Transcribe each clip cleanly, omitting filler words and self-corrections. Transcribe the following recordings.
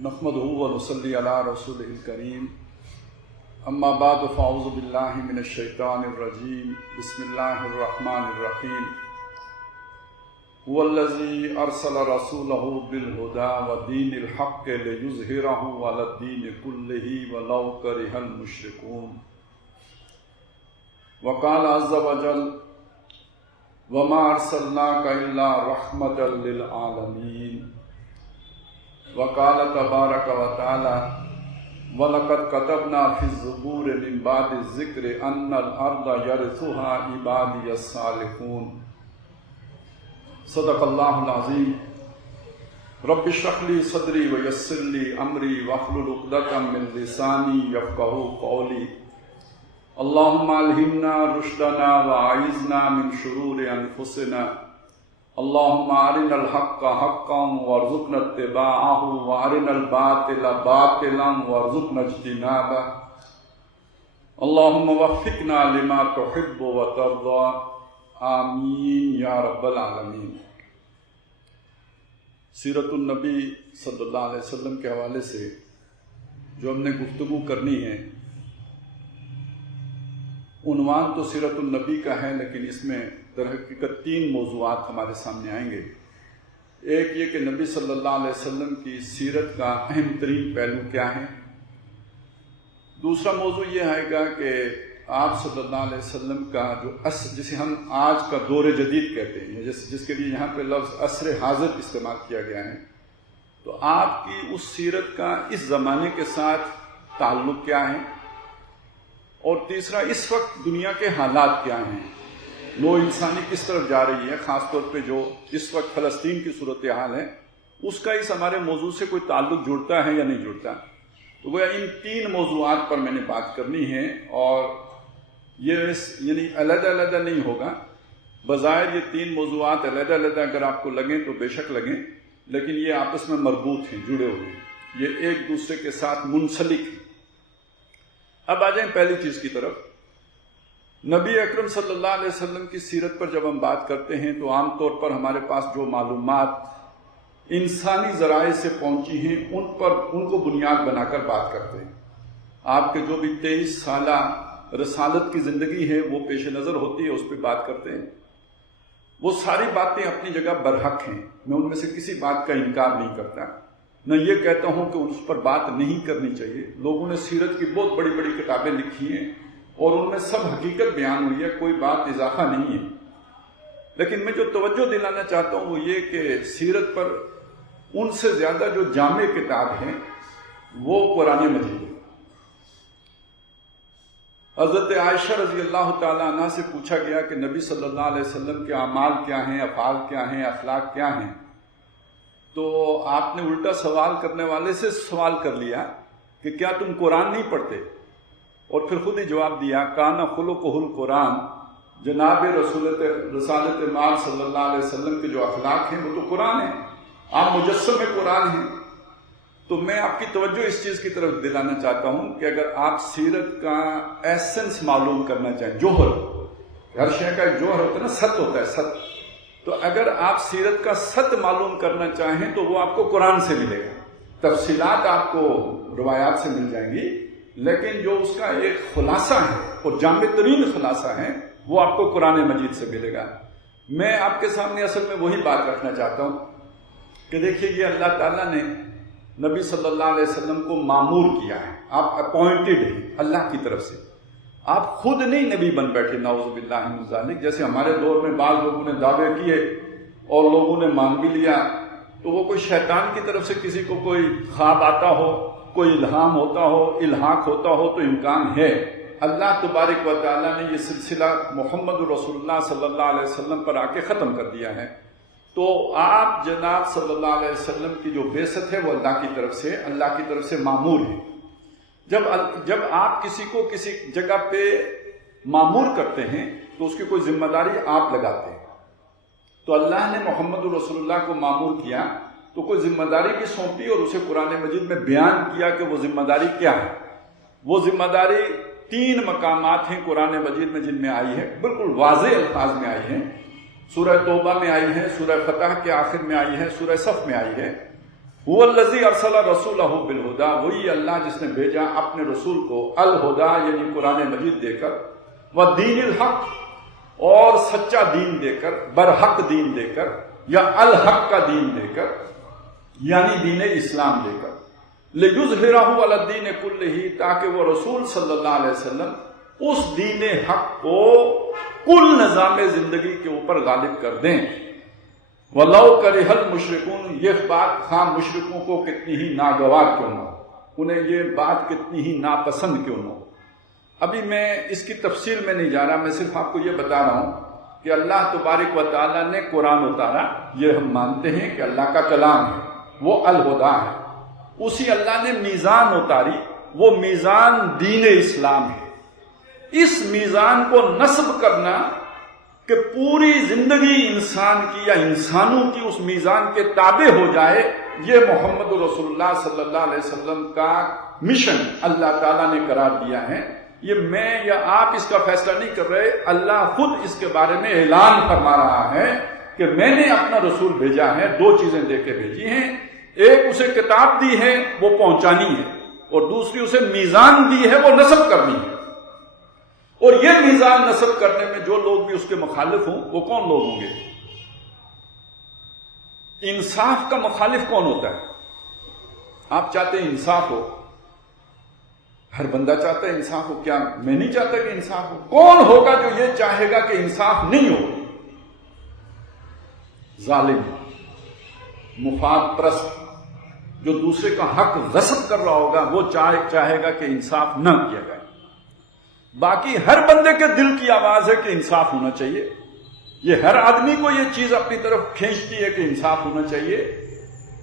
نحمدہ و نصلی علی رسولہ الکریم اما بعد فاعوذ باللہ من الشیطان الرجیم بسم اللہ الرحمن الرحیم هو الذی ارسل رسولہ بالہدی ودین الحق لیظہرہ علی الدین کلہ ولو کرہ المشرکون وقال عز وجل وما ارسلناک الا رحمۃ للعالمین وقال تبارک و تعالی وَلَقَدْ كَتَبْنَا فِي الزُّبُورِ مِن بَعْدِ الذِّكْرِ أَنَّ الْأَرْضَ يَرِثُهَا عِبَادِيَ الصَّالِحُونَ صدق اللہ العظیم رب اشرح لي صدری ویسر لي امری واحلل عقدۃ من لسانی یفقہوا قولی اللہم الہمنا رشدنا واعذنا من شرور انفسنا اللہم ارنا الحق حقا وارزقنا اتباعہ وارنا الباطل باطلا وارزقنا اجتنابہ اللہم وفقنا لما تحب وترضى آمین یا رب العالمین۔ سیرت النبی صلی اللہ علیہ وسلم کے حوالے سے جو ہم نے گفتگو کرنی ہے، عنوان تو سیرت النبی کا ہے، لیکن اس میں در حقیقت 3 موضوعات ہمارے سامنے آئیں گے۔ ایک یہ کہ نبی صلی اللہ علیہ وسلم کی سیرت کا اہم ترین پہلو کیا ہے۔ دوسرا موضوع یہ آئے گا کہ آپ صلی اللہ علیہ وسلم کا جو جسے ہم آج کا دور جدید کہتے ہیں، جس کے لیے یہاں پہ لفظ عصر حاضر استعمال کیا گیا ہے، تو آپ کی اس سیرت کا اس زمانے کے ساتھ تعلق کیا ہے، اور تیسرا اس وقت دنیا کے حالات کیا ہیں، نو انسانی کس طرف جا رہی ہے، خاص طور پہ جو اس وقت فلسطین کی صورتحال ہے، اس کا اس ہمارے موضوع سے کوئی تعلق جڑتا ہے یا نہیں جڑتا۔ تو گویا ان 3 موضوعات پر میں نے بات کرنی ہے، اور یہ یعنی علیحدہ علیحدہ نہیں ہوگا۔ بظاہر یہ 3 موضوعات علیحدہ علیحدہ اگر آپ کو لگیں تو بے شک لگیں، لیکن یہ آپس میں مربوط ہیں، جڑے ہوئے ہیں، یہ ایک دوسرے کے ساتھ منسلک ہیں۔ اب آ جائیں پہلی چیز کی طرف۔ نبی اکرم صلی اللہ علیہ وسلم کی سیرت پر جب ہم بات کرتے ہیں تو عام طور پر ہمارے پاس جو معلومات انسانی ذرائع سے پہنچی ہیں ان کو بنیاد بنا کر بات کرتے ہیں۔ آپ کے جو بھی 23 سالہ رسالت کی زندگی ہے وہ پیش نظر ہوتی ہے، اس پہ بات کرتے ہیں۔ وہ ساری باتیں اپنی جگہ برحق ہیں، میں ان میں سے کسی بات کا انکار نہیں کرتا، نہ یہ کہتا ہوں کہ اس پر بات نہیں کرنی چاہیے۔ لوگوں نے سیرت کی بہت بڑی بڑی کتابیں لکھی ہیں اور ان میں سب حقیقت بیان ہوئی ہے، کوئی بات اضافہ نہیں ہے، لیکن میں جو توجہ دلانا چاہتا ہوں وہ یہ کہ سیرت پر ان سے زیادہ جو جامع کتاب ہیں وہ قرآن مجید ہے۔ حضرت عائشہ رضی اللہ تعالیٰ عنہ سے پوچھا گیا کہ نبی صلی اللہ علیہ وسلم کے اعمال کیا ہیں، افعال کیا ہیں، اخلاق کیا ہیں، تو آپ نے الٹا سوال کرنے والے سے سوال کر لیا کہ کیا تم قرآن نہیں پڑھتے، اور پھر خود ہی جواب دیا کانا خلقہ القرآن، جناب رسالت مآب صلی اللہ علیہ وسلم کے جو اخلاق ہیں وہ تو قرآن ہیں، آپ مجسم قرآن ہیں۔ تو میں آپ کی توجہ اس چیز کی طرف دلانا چاہتا ہوں کہ اگر آپ سیرت کا ایسنس معلوم کرنا چاہیں، جوہر، ہر شے کا ایک جوہر ہوتا ہے نا، ست ہوتا ہے، ست، تو اگر آپ سیرت کا ست معلوم کرنا چاہیں تو وہ آپ کو قرآن سے ملے گا۔ تفصیلات آپ کو روایات سے مل جائیں گی، لیکن جو اس کا ایک خلاصہ ہے اور جامع ترین خلاصہ ہے وہ آپ کو قرآن مجید سے ملے گا۔ میں آپ کے سامنے اصل میں وہی بات رکھنا چاہتا ہوں کہ دیکھیے یہ اللہ تعالیٰ نے نبی صلی اللہ علیہ وسلم کو مامور کیا ہے، آپ اپوائنٹڈ ہیں اللہ کی طرف سے، آپ خود نہیں نبی بن بیٹھے، نعوذ باللہ من ذالک۔ جیسے ہمارے دور میں بعض لوگوں نے دعوے کیے اور لوگوں نے مان بھی لیا، تو وہ کوئی شیطان کی طرف سے کسی کو کوئی خواب آتا ہو، کوئی الہام ہوتا ہو، الحاق ہوتا ہو تو امکان ہے۔ اللہ تبارک و تعالیٰ نے یہ سلسلہ محمد رسول اللہ صلی اللہ علیہ وسلم پر آ کے ختم کر دیا ہے۔ تو آپ جناب صلی اللہ علیہ وسلم کی جو بعثت ہے وہ اللہ کی طرف سے مامور ہے۔ جب آپ کسی کو کسی جگہ پہ مامور کرتے ہیں تو اس کی کوئی ذمہ داری آپ لگاتے ہیں۔ تو اللہ نے محمد رسول اللہ کو مامور کیا تو کوئی ذمہ داری بھی سونپی اور اسے قرآن مجید میں بیان کیا کہ وہ ذمہ داری کیا ہے۔ وہ ذمہ داری 3 مقامات ہیں قرآن مجید میں جن میں آئی ہے، بالکل واضح الفاظ میں آئی ہیں۔ سورہ توبہ میں آئی ہے، سورہ فتح کے آخر میں آئی ہے، سورہ صف میں آئی ہے۔ هو الذی ارسل رسولہ بالہدی، وہی اللہ جس نے بھیجا اپنے رسول کو الہدی یعنی قرآن مجید دے کر، والدین الحق اور سچا دین دے کر، برحق دین دے کر، یا الحق کا دین دے کر یعنی دین اسلام دے کر، لیظہرہ علی الدین کلہ، تاکہ وہ رسول صلی اللہ علیہ وسلم اس دین حق کو کل نظام زندگی کے اوپر غالب کر دیں۔ وَلَوْ كَرِهَ الْمُشْرِكُونَ، یہ بات خام مشرکوں کو کتنی ہی ناگوار کیوں نہ ہو، انہیں یہ بات کتنی ہی ناپسند کیوں نہ ہو۔ ابھی میں اس کی تفصیل میں نہیں جا رہا، میں صرف آپ کو یہ بتا رہا ہوں کہ اللہ تبارک و تعالیٰ نے قرآن اتارا، یہ ہم مانتے ہیں کہ اللہ کا کلام ہے، وہ الہدیٰ ہے۔ اسی اللہ نے میزان اتاری، وہ میزان دین اسلام ہے۔ اس میزان کو نصب کرنا کہ پوری زندگی انسان کی یا انسانوں کی اس میزان کے تابع ہو جائے، یہ محمد رسول اللہ صلی اللہ علیہ وسلم کا مشن اللہ تعالیٰ نے قرار دیا ہے۔ یہ میں یا آپ اس کا فیصلہ نہیں کر رہے، اللہ خود اس کے بارے میں اعلان فرما رہا ہے کہ میں نے اپنا رسول بھیجا ہے، دو چیزیں دے کے بھیجی ہیں، ایک اسے کتاب دی ہے وہ پہنچانی ہے، اور دوسری اسے میزان دی ہے وہ نصب کرنی ہے۔ اور یہ میزان نصب کرنے میں جو لوگ بھی اس کے مخالف ہوں وہ کون لوگ ہوں گے؟ انصاف کا مخالف کون ہوتا ہے؟ آپ چاہتے ہیں انصاف ہو، ہر بندہ چاہتا ہے انصاف ہو، کیا میں نہیں چاہتا کہ انصاف ہو؟ کون ہوگا جو یہ چاہے گا کہ انصاف نہیں ہو؟ ظالم، مفاد پرست، جو دوسرے کا حق غصب کر رہا ہوگا وہ چاہے گا کہ انصاف نہ کیا جائے۔ باقی ہر بندے کے دل کی آواز ہے کہ انصاف ہونا چاہیے، یہ ہر آدمی کو یہ چیز اپنی طرف کھینچتی ہے کہ انصاف ہونا چاہیے،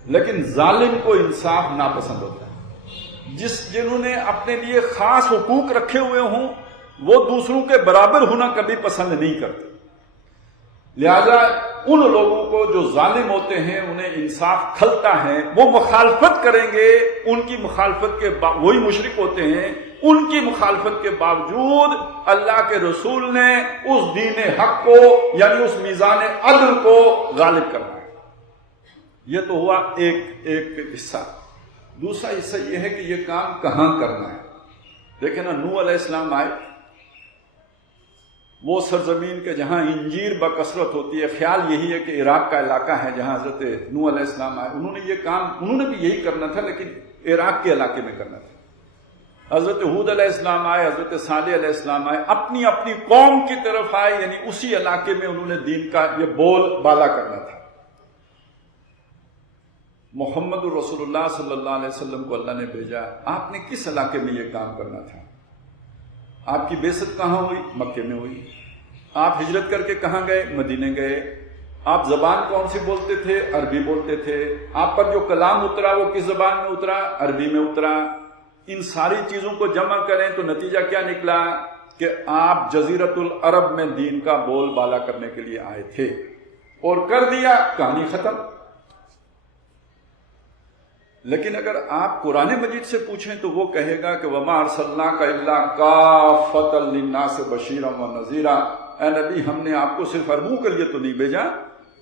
لیکن ظالم کو انصاف ناپسند ہوتا ہے۔ جنہوں نے اپنے لیے خاص حقوق رکھے ہوئے ہوں وہ دوسروں کے برابر ہونا کبھی پسند نہیں کرتے، لہذا ان لوگوں کو جو ظالم ہوتے ہیں انہیں انصاف کھلتا ہے، وہ مخالفت کریں گے، ان کی مخالفت کے وہی مشرک ہوتے ہیں، ان کی مخالفت کے باوجود اللہ کے رسول نے اس دین حق کو یعنی اس میزان عدل کو غالب کرنا ہے۔ یہ تو ہوا ایک حصہ۔ دوسرا حصہ یہ ہے کہ یہ کام کہاں کرنا ہے۔ دیکھیں نا، نوح علیہ السلام آئے، وہ سرزمین کے جہاں انجیر بکثرت ہوتی ہے، خیال یہی ہے کہ عراق کا علاقہ ہے جہاں حضرت نوح علیہ السلام آئے، انہوں نے یہ کام انہوں نے بھی یہی کرنا تھا لیکن عراق کے علاقے میں کرنا تھا۔ حضرت ہود علیہ السلام آئے، حضرت صالح علیہ السلام آئے، اپنی اپنی قوم کی طرف آئے، یعنی اسی علاقے میں انہوں نے دین کا یہ بول بالا کرنا تھا۔ محمد رسول اللہ صلی اللہ علیہ وسلم کو اللہ نے بھیجا، آپ نے کس علاقے میں یہ کام کرنا تھا؟ آپ کی بعثت کہاں ہوئی؟ مکے میں ہوئی۔ آپ ہجرت کر کے کہاں گئے؟ مدینے گئے۔ آپ زبان کون سی بولتے تھے؟ عربی بولتے تھے۔ آپ پر جو کلام اترا وہ کس زبان میں اترا؟ عربی میں اترا۔ ان ساری چیزوں کو جمع کریں تو نتیجہ کیا نکلا کہ آپ جزیرت العرب میں دین کا بول بالا کرنے کے لیے آئے تھے، اور کر دیا، کہانی ختم۔ لیکن اگر آپ قرآن مجید سے پوچھیں تو وہ کہے گا کہ وَمَا أَرْسَلْنَاكَ إِلَّا كَافَّةً لِلنَّاسِ بَشِيرًا وَنَذِيرًا، اے نبی ہم نے آپ کو صرف عربوں کے لیے تو نہیں بھیجا،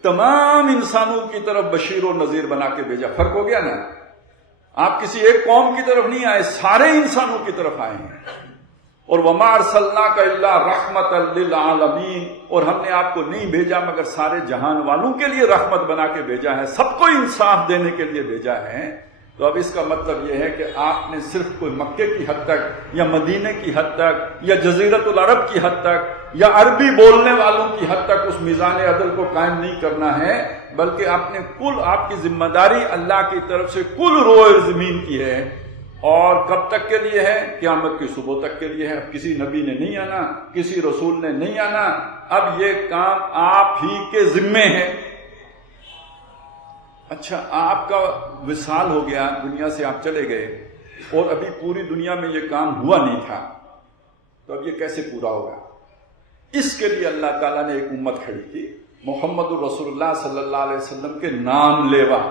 تمام انسانوں کی طرف بشیر و نذیر بنا کے بھیجا۔ فرق ہو گیا نا، آپ کسی ایک قوم کی طرف نہیں آئے، سارے انسانوں کی طرف آئے ہیں۔ اور وَمَا أَرْسَلْنَاكَ إِلَّا رَحْمَةً لِلْعَالَمِينَ، اور ہم نے آپ کو نہیں بھیجا مگر سارے جہان والوں کے لیے رحمت بنا کے بھیجا ہے، سب کو انصاف دینے کے لیے بھیجا ہے۔ تو اب اس کا مطلب یہ ہے کہ آپ نے صرف کوئی مکے کی حد تک یا مدینے کی حد تک یا جزیرت العرب کی حد تک یا عربی بولنے والوں کی حد تک اس میزان عدل کو قائم نہیں کرنا ہے، بلکہ آپ کی ذمہ داری اللہ کی طرف سے کل روئے زمین کی ہے۔ اور کب تک کے لیے ہے؟ قیامت کی صبح تک کے لیے ہے۔ اب کسی نبی نے نہیں آنا، کسی رسول نے نہیں آنا، اب یہ کام آپ ہی کے ذمے ہے۔ اچھا، آپ کا وصال ہو گیا، دنیا سے آپ چلے گئے، اور ابھی پوری دنیا میں یہ کام ہوا نہیں تھا، تو اب یہ کیسے پورا ہوگا؟ اس کے لیے اللہ تعالیٰ نے ایک امت کھڑی کی، محمد رسول اللہ صلی اللہ علیہ وسلم کے نام لیوا۔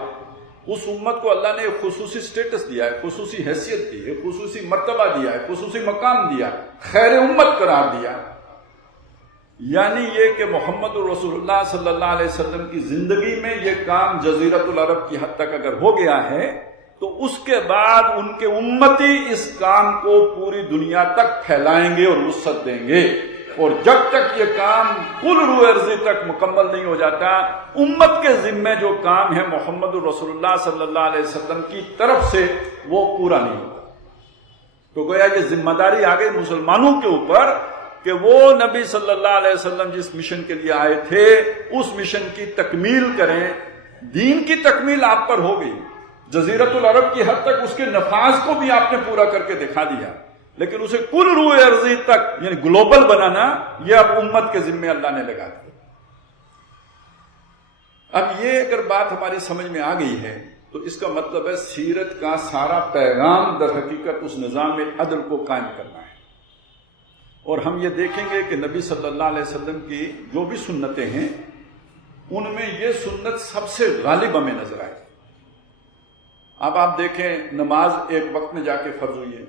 اس امت کو اللہ نے ایک خصوصی سٹیٹس دیا ہے، خصوصی حیثیت دی ہے، خصوصی مرتبہ دیا ہے، خصوصی مقام دیا، خیر امت قرار دیا۔ یعنی یہ کہ محمد رسول اللہ صلی اللہ علیہ وسلم کی زندگی میں یہ کام جزیرۃ العرب کی حد تک اگر ہو گیا ہے تو اس کے بعد ان کے امتی اس کام کو پوری دنیا تک پھیلائیں گے اور وسعت دیں گے، اور جب تک یہ کام کل روح ارضی تک مکمل نہیں ہو جاتا، امت کے ذمے جو کام ہے محمد رسول اللہ صلی اللہ علیہ وسلم کی طرف سے وہ پورا نہیں ہوگا۔ تو گویا یہ ذمہ داری آ گئی مسلمانوں کے اوپر کہ وہ نبی صلی اللہ علیہ وسلم جس مشن کے لیے آئے تھے اس مشن کی تکمیل کریں۔ دین کی تکمیل آپ پر ہو گئی، جزیرۃ العرب کی حد تک اس کے نفاذ کو بھی آپ نے پورا کر کے دکھا دیا، لیکن اسے کل روح ارضی تک یعنی گلوبل بنانا یہ اب امت کے ذمے اللہ نے لگا دیا۔ اب یہ اگر بات ہماری سمجھ میں آ گئی ہے تو اس کا مطلب ہے سیرت کا سارا پیغام در حقیقت اس نظام عدل کو قائم کرنا ہے، اور ہم یہ دیکھیں گے کہ نبی صلی اللہ علیہ وسلم کی جو بھی سنتیں ہیں ان میں یہ سنت سب سے غالب ہمیں نظر آئی۔ اب آپ دیکھیں، نماز ایک وقت میں جا کے فرض ہوئی ہے،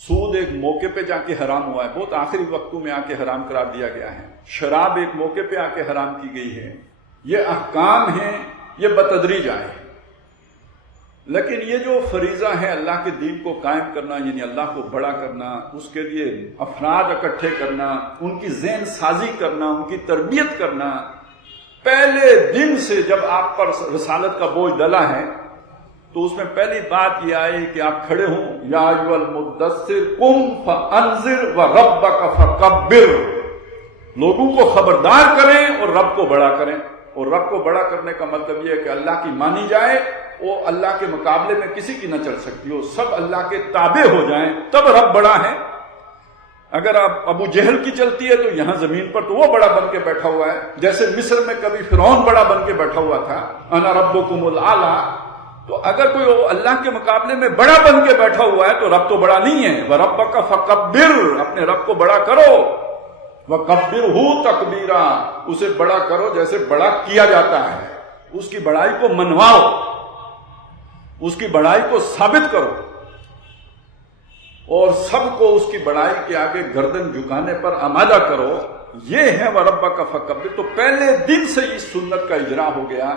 سود ایک موقع پہ جا کے حرام ہوا ہے، بہت آخری وقتوں میں آ کے حرام قرار دیا گیا ہے، شراب ایک موقع پہ آ کے حرام کی گئی ہے۔ یہ احکام ہیں، یہ بتدریج آئے ہیں، لیکن یہ جو فریضہ ہے اللہ کے دین کو قائم کرنا، یعنی اللہ کو بڑا کرنا، اس کے لیے افراد اکٹھے کرنا، ان کی ذہن سازی کرنا، ان کی تربیت کرنا، پہلے دن سے جب آپ پر رسالت کا بوجھ ڈلا ہے تو اس میں پہلی بات یہ آئی کہ آپ کھڑے ہوں، یا ایھا المدثر قم فانذر وربک فکبر، لوگوں کو خبردار کریں اور رب کو بڑا کریں۔ اور رب کو بڑا کرنے کا مطلب یہ ہے کہ اللہ کی مانی جائے، وہ اللہ کے مقابلے میں کسی کی نہ چل سکتی ہو، سب اللہ کے تابع ہو جائیں، تب رب بڑا ہے۔ اگر آپ ابو جہل کی چلتی ہے تو یہاں زمین پر تو وہ بڑا بن کے بیٹھا ہوا ہے، جیسے مصر میں کبھی فرعون بڑا بن کے بیٹھا ہوا تھا، انا ربکم الاعلی۔ تو اگر کوئی اللہ کے مقابلے میں بڑا بن کے بیٹھا ہوا ہے تو رب تو بڑا نہیں ہے۔ وَرَبَّكَ فَكَبِّرْ، اپنے رب کو بڑا کرو، وَكَبِّرْهُ تَكْبِيرًا، اسے بڑا کرو جیسے بڑا کیا جاتا ہے، اس کی بڑائی کو منواؤ، اس کی بڑائی کو ثابت کرو، اور سب کو اس کی بڑائی کے آگے گردن جھکانے پر آمادہ کرو۔ یہ ہے وَرَبَّكَ فَكَبِّرْ۔ تو پہلے دن سے اس سنت کا اجرا ہو گیا،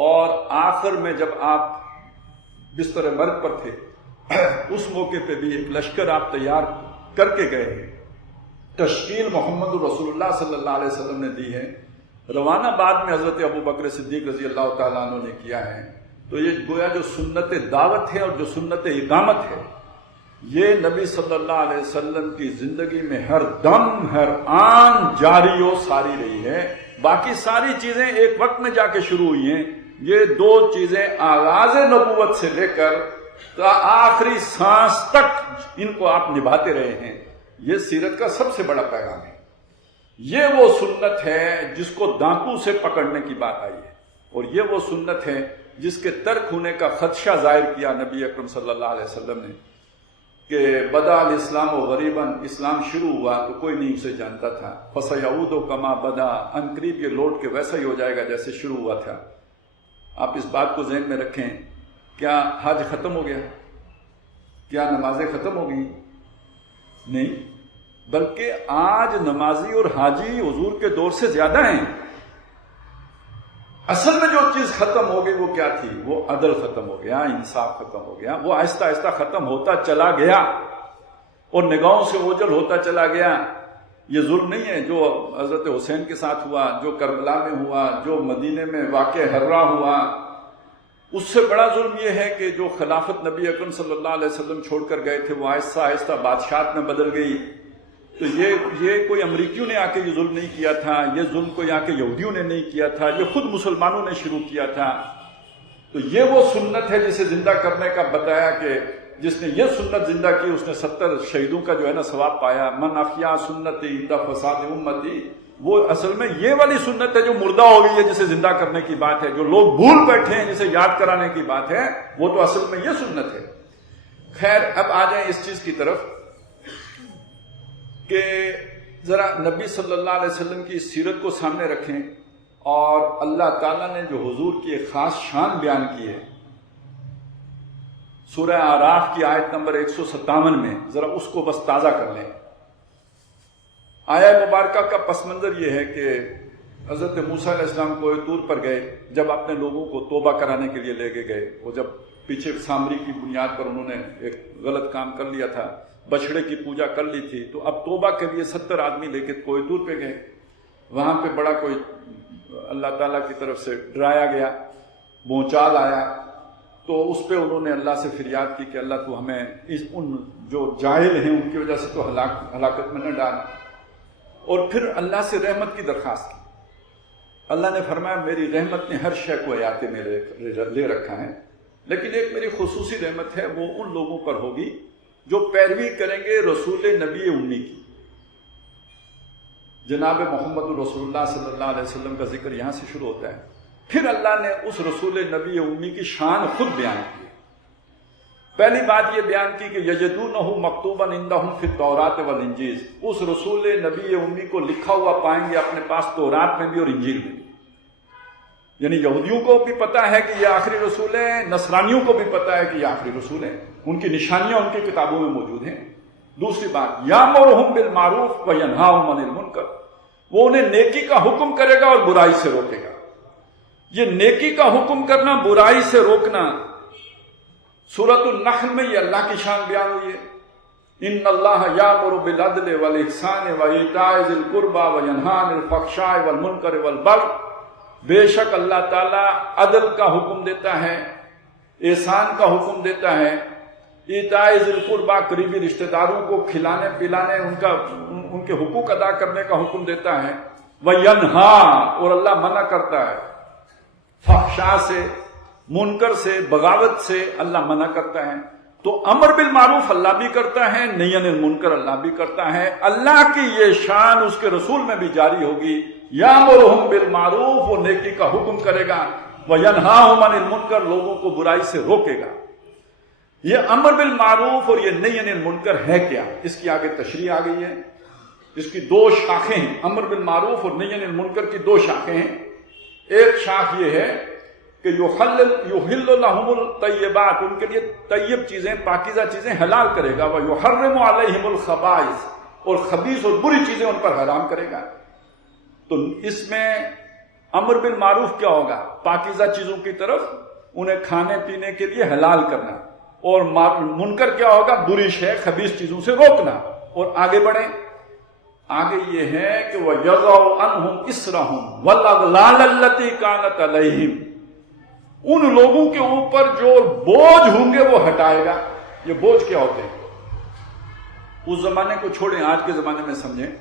اور آخر میں جب آپ بستر مرگ پر تھے اس موقع پہ بھی ایک لشکر آپ تیار کر کے گئے ہیں، تشکیل محمد رسول اللہ صلی اللہ علیہ وسلم نے دی ہے، روانہ بعد میں حضرت ابو بکر صدیق رضی اللہ تعالیٰ عنہ نے کیا ہے۔ تو یہ گویا جو سنت دعوت ہے اور جو سنت اقامت ہے، یہ نبی صلی اللہ علیہ وسلم کی زندگی میں ہر دم ہر آن جاری و ساری رہی ہے۔ باقی ساری چیزیں ایک وقت میں جا کے شروع ہوئی ہیں، یہ دو چیزیں آغاز نبوت سے لے کر آخری سانس تک ان کو آپ نبھاتے رہے ہیں۔ یہ سیرت کا سب سے بڑا پیغام ہے، یہ وہ سنت ہے جس کو دانتوں سے پکڑنے کی بات آئی ہے، اور یہ وہ سنت ہے جس کے ترک ہونے کا خدشہ ظاہر کیا نبی اکرم صلی اللہ علیہ وسلم نے کہ بدا الاسلام و غریباً، اسلام شروع ہوا تو کوئی نہیں اسے جانتا تھا، فسیعود کما بدا، ان قریب یہ لوٹ کے ویسا ہی ہو جائے گا جیسے شروع ہوا تھا۔ آپ اس بات کو ذہن میں رکھیں، کیا حج ختم ہو گیا؟ کیا نمازیں ختم ہو گئی؟ نہیں، بلکہ آج نمازی اور حاجی حضور کے دور سے زیادہ ہیں۔ اصل میں جو چیز ختم ہو گئی وہ کیا تھی؟ وہ عدل ختم ہو گیا، انصاف ختم ہو گیا، وہ آہستہ آہستہ ختم ہوتا چلا گیا اور نگاہوں سے اوجھل ہوتا چلا گیا۔ یہ ظلم نہیں ہے جو حضرت حسین کے ساتھ ہوا، جو کربلا میں ہوا، جو مدینے میں واقع ہررا ہوا، اس سے بڑا ظلم یہ ہے کہ جو خلافت نبی اکرم صلی اللہ علیہ وسلم چھوڑ کر گئے تھے وہ آہستہ آہستہ بادشاہت میں بدل گئی۔ تو یہ کوئی امریکیوں نے آ کے یہ ظلم نہیں کیا تھا، یہ ظلم کوئی آ کے یہودیوں نے نہیں کیا تھا، یہ خود مسلمانوں نے شروع کیا تھا۔ تو یہ وہ سنت ہے جسے زندہ کرنے کا بتایا کہ جس نے یہ سنت زندہ کی اس نے 70 شہیدوں کا جو ہے نا ثواب پایا۔ من احیا سنتی عند فساد امتی، وہ اصل میں یہ والی سنت ہے جو مردہ ہو گئی ہے، جسے زندہ کرنے کی بات ہے، جو لوگ بھول بیٹھے ہیں جسے یاد کرانے کی بات ہے، وہ تو اصل میں یہ سنت ہے۔ خیر، اب آ جائیں اس چیز کی طرف کہ ذرا نبی صلی اللہ علیہ وسلم کی اس سیرت کو سامنے رکھیں، اور اللہ تعالیٰ نے جو حضور کی ایک خاص شان بیان کی ہے سورہ اعراف کی آیت نمبر 157 میں، ذرا اس کو بس تازہ کر لیں۔ آیا مبارکہ کا پس منظر یہ ہے کہ حضرت موسیٰ علیہ السلام کوہ طور پر گئے، جب اپنے لوگوں کو توبہ کرانے کے لیے لے کے گئے، وہ جب پیچھے سامری کی بنیاد پر انہوں نے ایک غلط کام کر لیا تھا، بچڑے کی پوجا کر لی تھی، تو اب توبہ کے لیے 70 آدمی لے کے کوہ طور پہ گئے۔ وہاں پہ بڑا کوئی اللہ تعالیٰ کی طرف سے ڈرایا گیا، بونچال آیا، تو اس پہ انہوں نے اللہ سے فریاد کی کہ اللہ تو ہمیں ان جو جاہل ہیں ان کی وجہ سے تو ہلاکت میں نہ ڈال، اور پھر اللہ سے رحمت کی درخواست کی۔ اللہ نے فرمایا میری رحمت نے ہر شے کو احاطے میں لے رکھا ہے، لیکن ایک میری خصوصی رحمت ہے، وہ ان لوگوں پر ہوگی جو پیروی کریں گے رسول نبی امی کی۔ جناب محمد رسول اللہ صلی اللہ علیہ وسلم کا ذکر یہاں سے شروع ہوتا ہے، پھر اللہ نے اس رسول نبی امی کی شان خود بیان کی۔ پہلی بات یہ بیان کی کہ یجدونہ مکتوبا عندہم فی التوراۃ والانجیل، اس رسول نبی امی کو لکھا ہوا پائیں گے اپنے پاس تورات میں بھی اور انجیل میں بھی۔ یعنی یہودیوں کو بھی پتا ہے کہ یہ آخری رسول ہیں، نصرانیوں کو بھی پتا ہے کہ یہ آخری رسول ہیں، ان کی نشانیاں ان کی کتابوں میں موجود ہیں۔ دوسری بات، یامرہم بالمعروف وینہاہم عن المنکر، وہ انہیں نیکی کا حکم کرے گا اور برائی سے روکے گا۔ یہ نیکی کا حکم کرنا، برائی سے روکنا، سورۃ النحل میں یہ اللہ کی شان بیان ہوئی ہے۔ ان اللہ یامر بالعدل والاحسان وایتاء ذی القربى وینہی عن الفحشاء والمنکر والبغی، بے شک اللہ تعالیٰ عدل کا حکم دیتا ہے، احسان کا حکم دیتا ہے، ایتاء ذی القربى قریبی رشتہ داروں کو کھلانے پلانے، ان کے حقوق ادا کرنے کا حکم دیتا ہے، وینہی، اور اللہ منع کرتا ہے فحشاء سے، منکر سے، بغاوت سے اللہ منع کرتا ہے۔ تو امر بالمعروف اللہ بھی کرتا ہے، نہی عن المنکر اللہ بھی کرتا ہے۔ اللہ کی یہ شان اس کے رسول میں بھی جاری ہوگی، یامرہم بالمعروف، وہ نیکی کا حکم کرے گا، وینہاہم عن المنکر، لوگوں کو برائی سے روکے گا۔ یہ امر بالمعروف اور یہ نہی عن المنکر ہے کیا؟ اس کی آگے تشریح آ گئی ہے۔ اس کی دو شاخیں ہیں، امر بالمعروف اور نہی عن المنکر کی دو شاخیں ہیں۔ ایک شاخ یہ ہے کہ یحل لہم الطیبات، ان کے لیے طیب چیزیں، پاکیزہ چیزیں حلال کرے گا، ویحرم علیہم الخبائث، اور خبیث اور بری چیزیں ان پر حرام کرے گا۔ تو اس میں امر بالمعروف کیا ہوگا؟ پاکیزہ چیزوں کی طرف انہیں کھانے پینے کے لیے حلال کرنا، اور منکر کیا ہوگا؟ بری شے، خبیث چیزوں سے روکنا۔ اور آگے بڑھیں، آگے یہ ہے کہ وَيَضَعُ عَنْهُمْ إِصْرَهُمْ وَالْأَغْلَالَ الَّتِي كَانَتْ عَلَيْهِمْ، ان لوگوں کے اوپر جو بوجھ ہوں گے وہ ہٹائے گا۔ یہ بوجھ کیا ہوتے ہیں؟ اس زمانے کو چھوڑیں، آج کے زمانے میں سمجھیں۔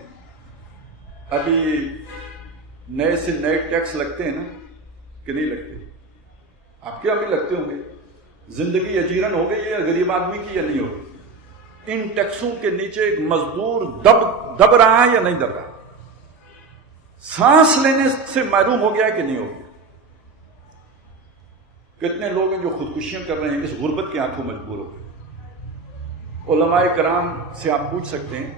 ابھی نئے سے نئے ٹیکس لگتے ہیں نا کہ نہیں لگتے؟ آپ کے ابھی لگتے ہوں گے۔ زندگی اجیرن ہو گئی ہے غریب آدمی کی یا نہیں ہوگی؟ ان ٹیکسوں کے نیچے ایک مزدور دب رہا ہے یا نہیں دب رہا؟ سانس لینے سے محروم ہو گیا ہے کہ نہیں ہو گیا؟ کتنے لوگ ہیں جو خودکشیاں کر رہے ہیں اس غربت کے ہاتھوں مجبور ہو گئے۔ علماء کرام سے آپ پوچھ سکتے ہیں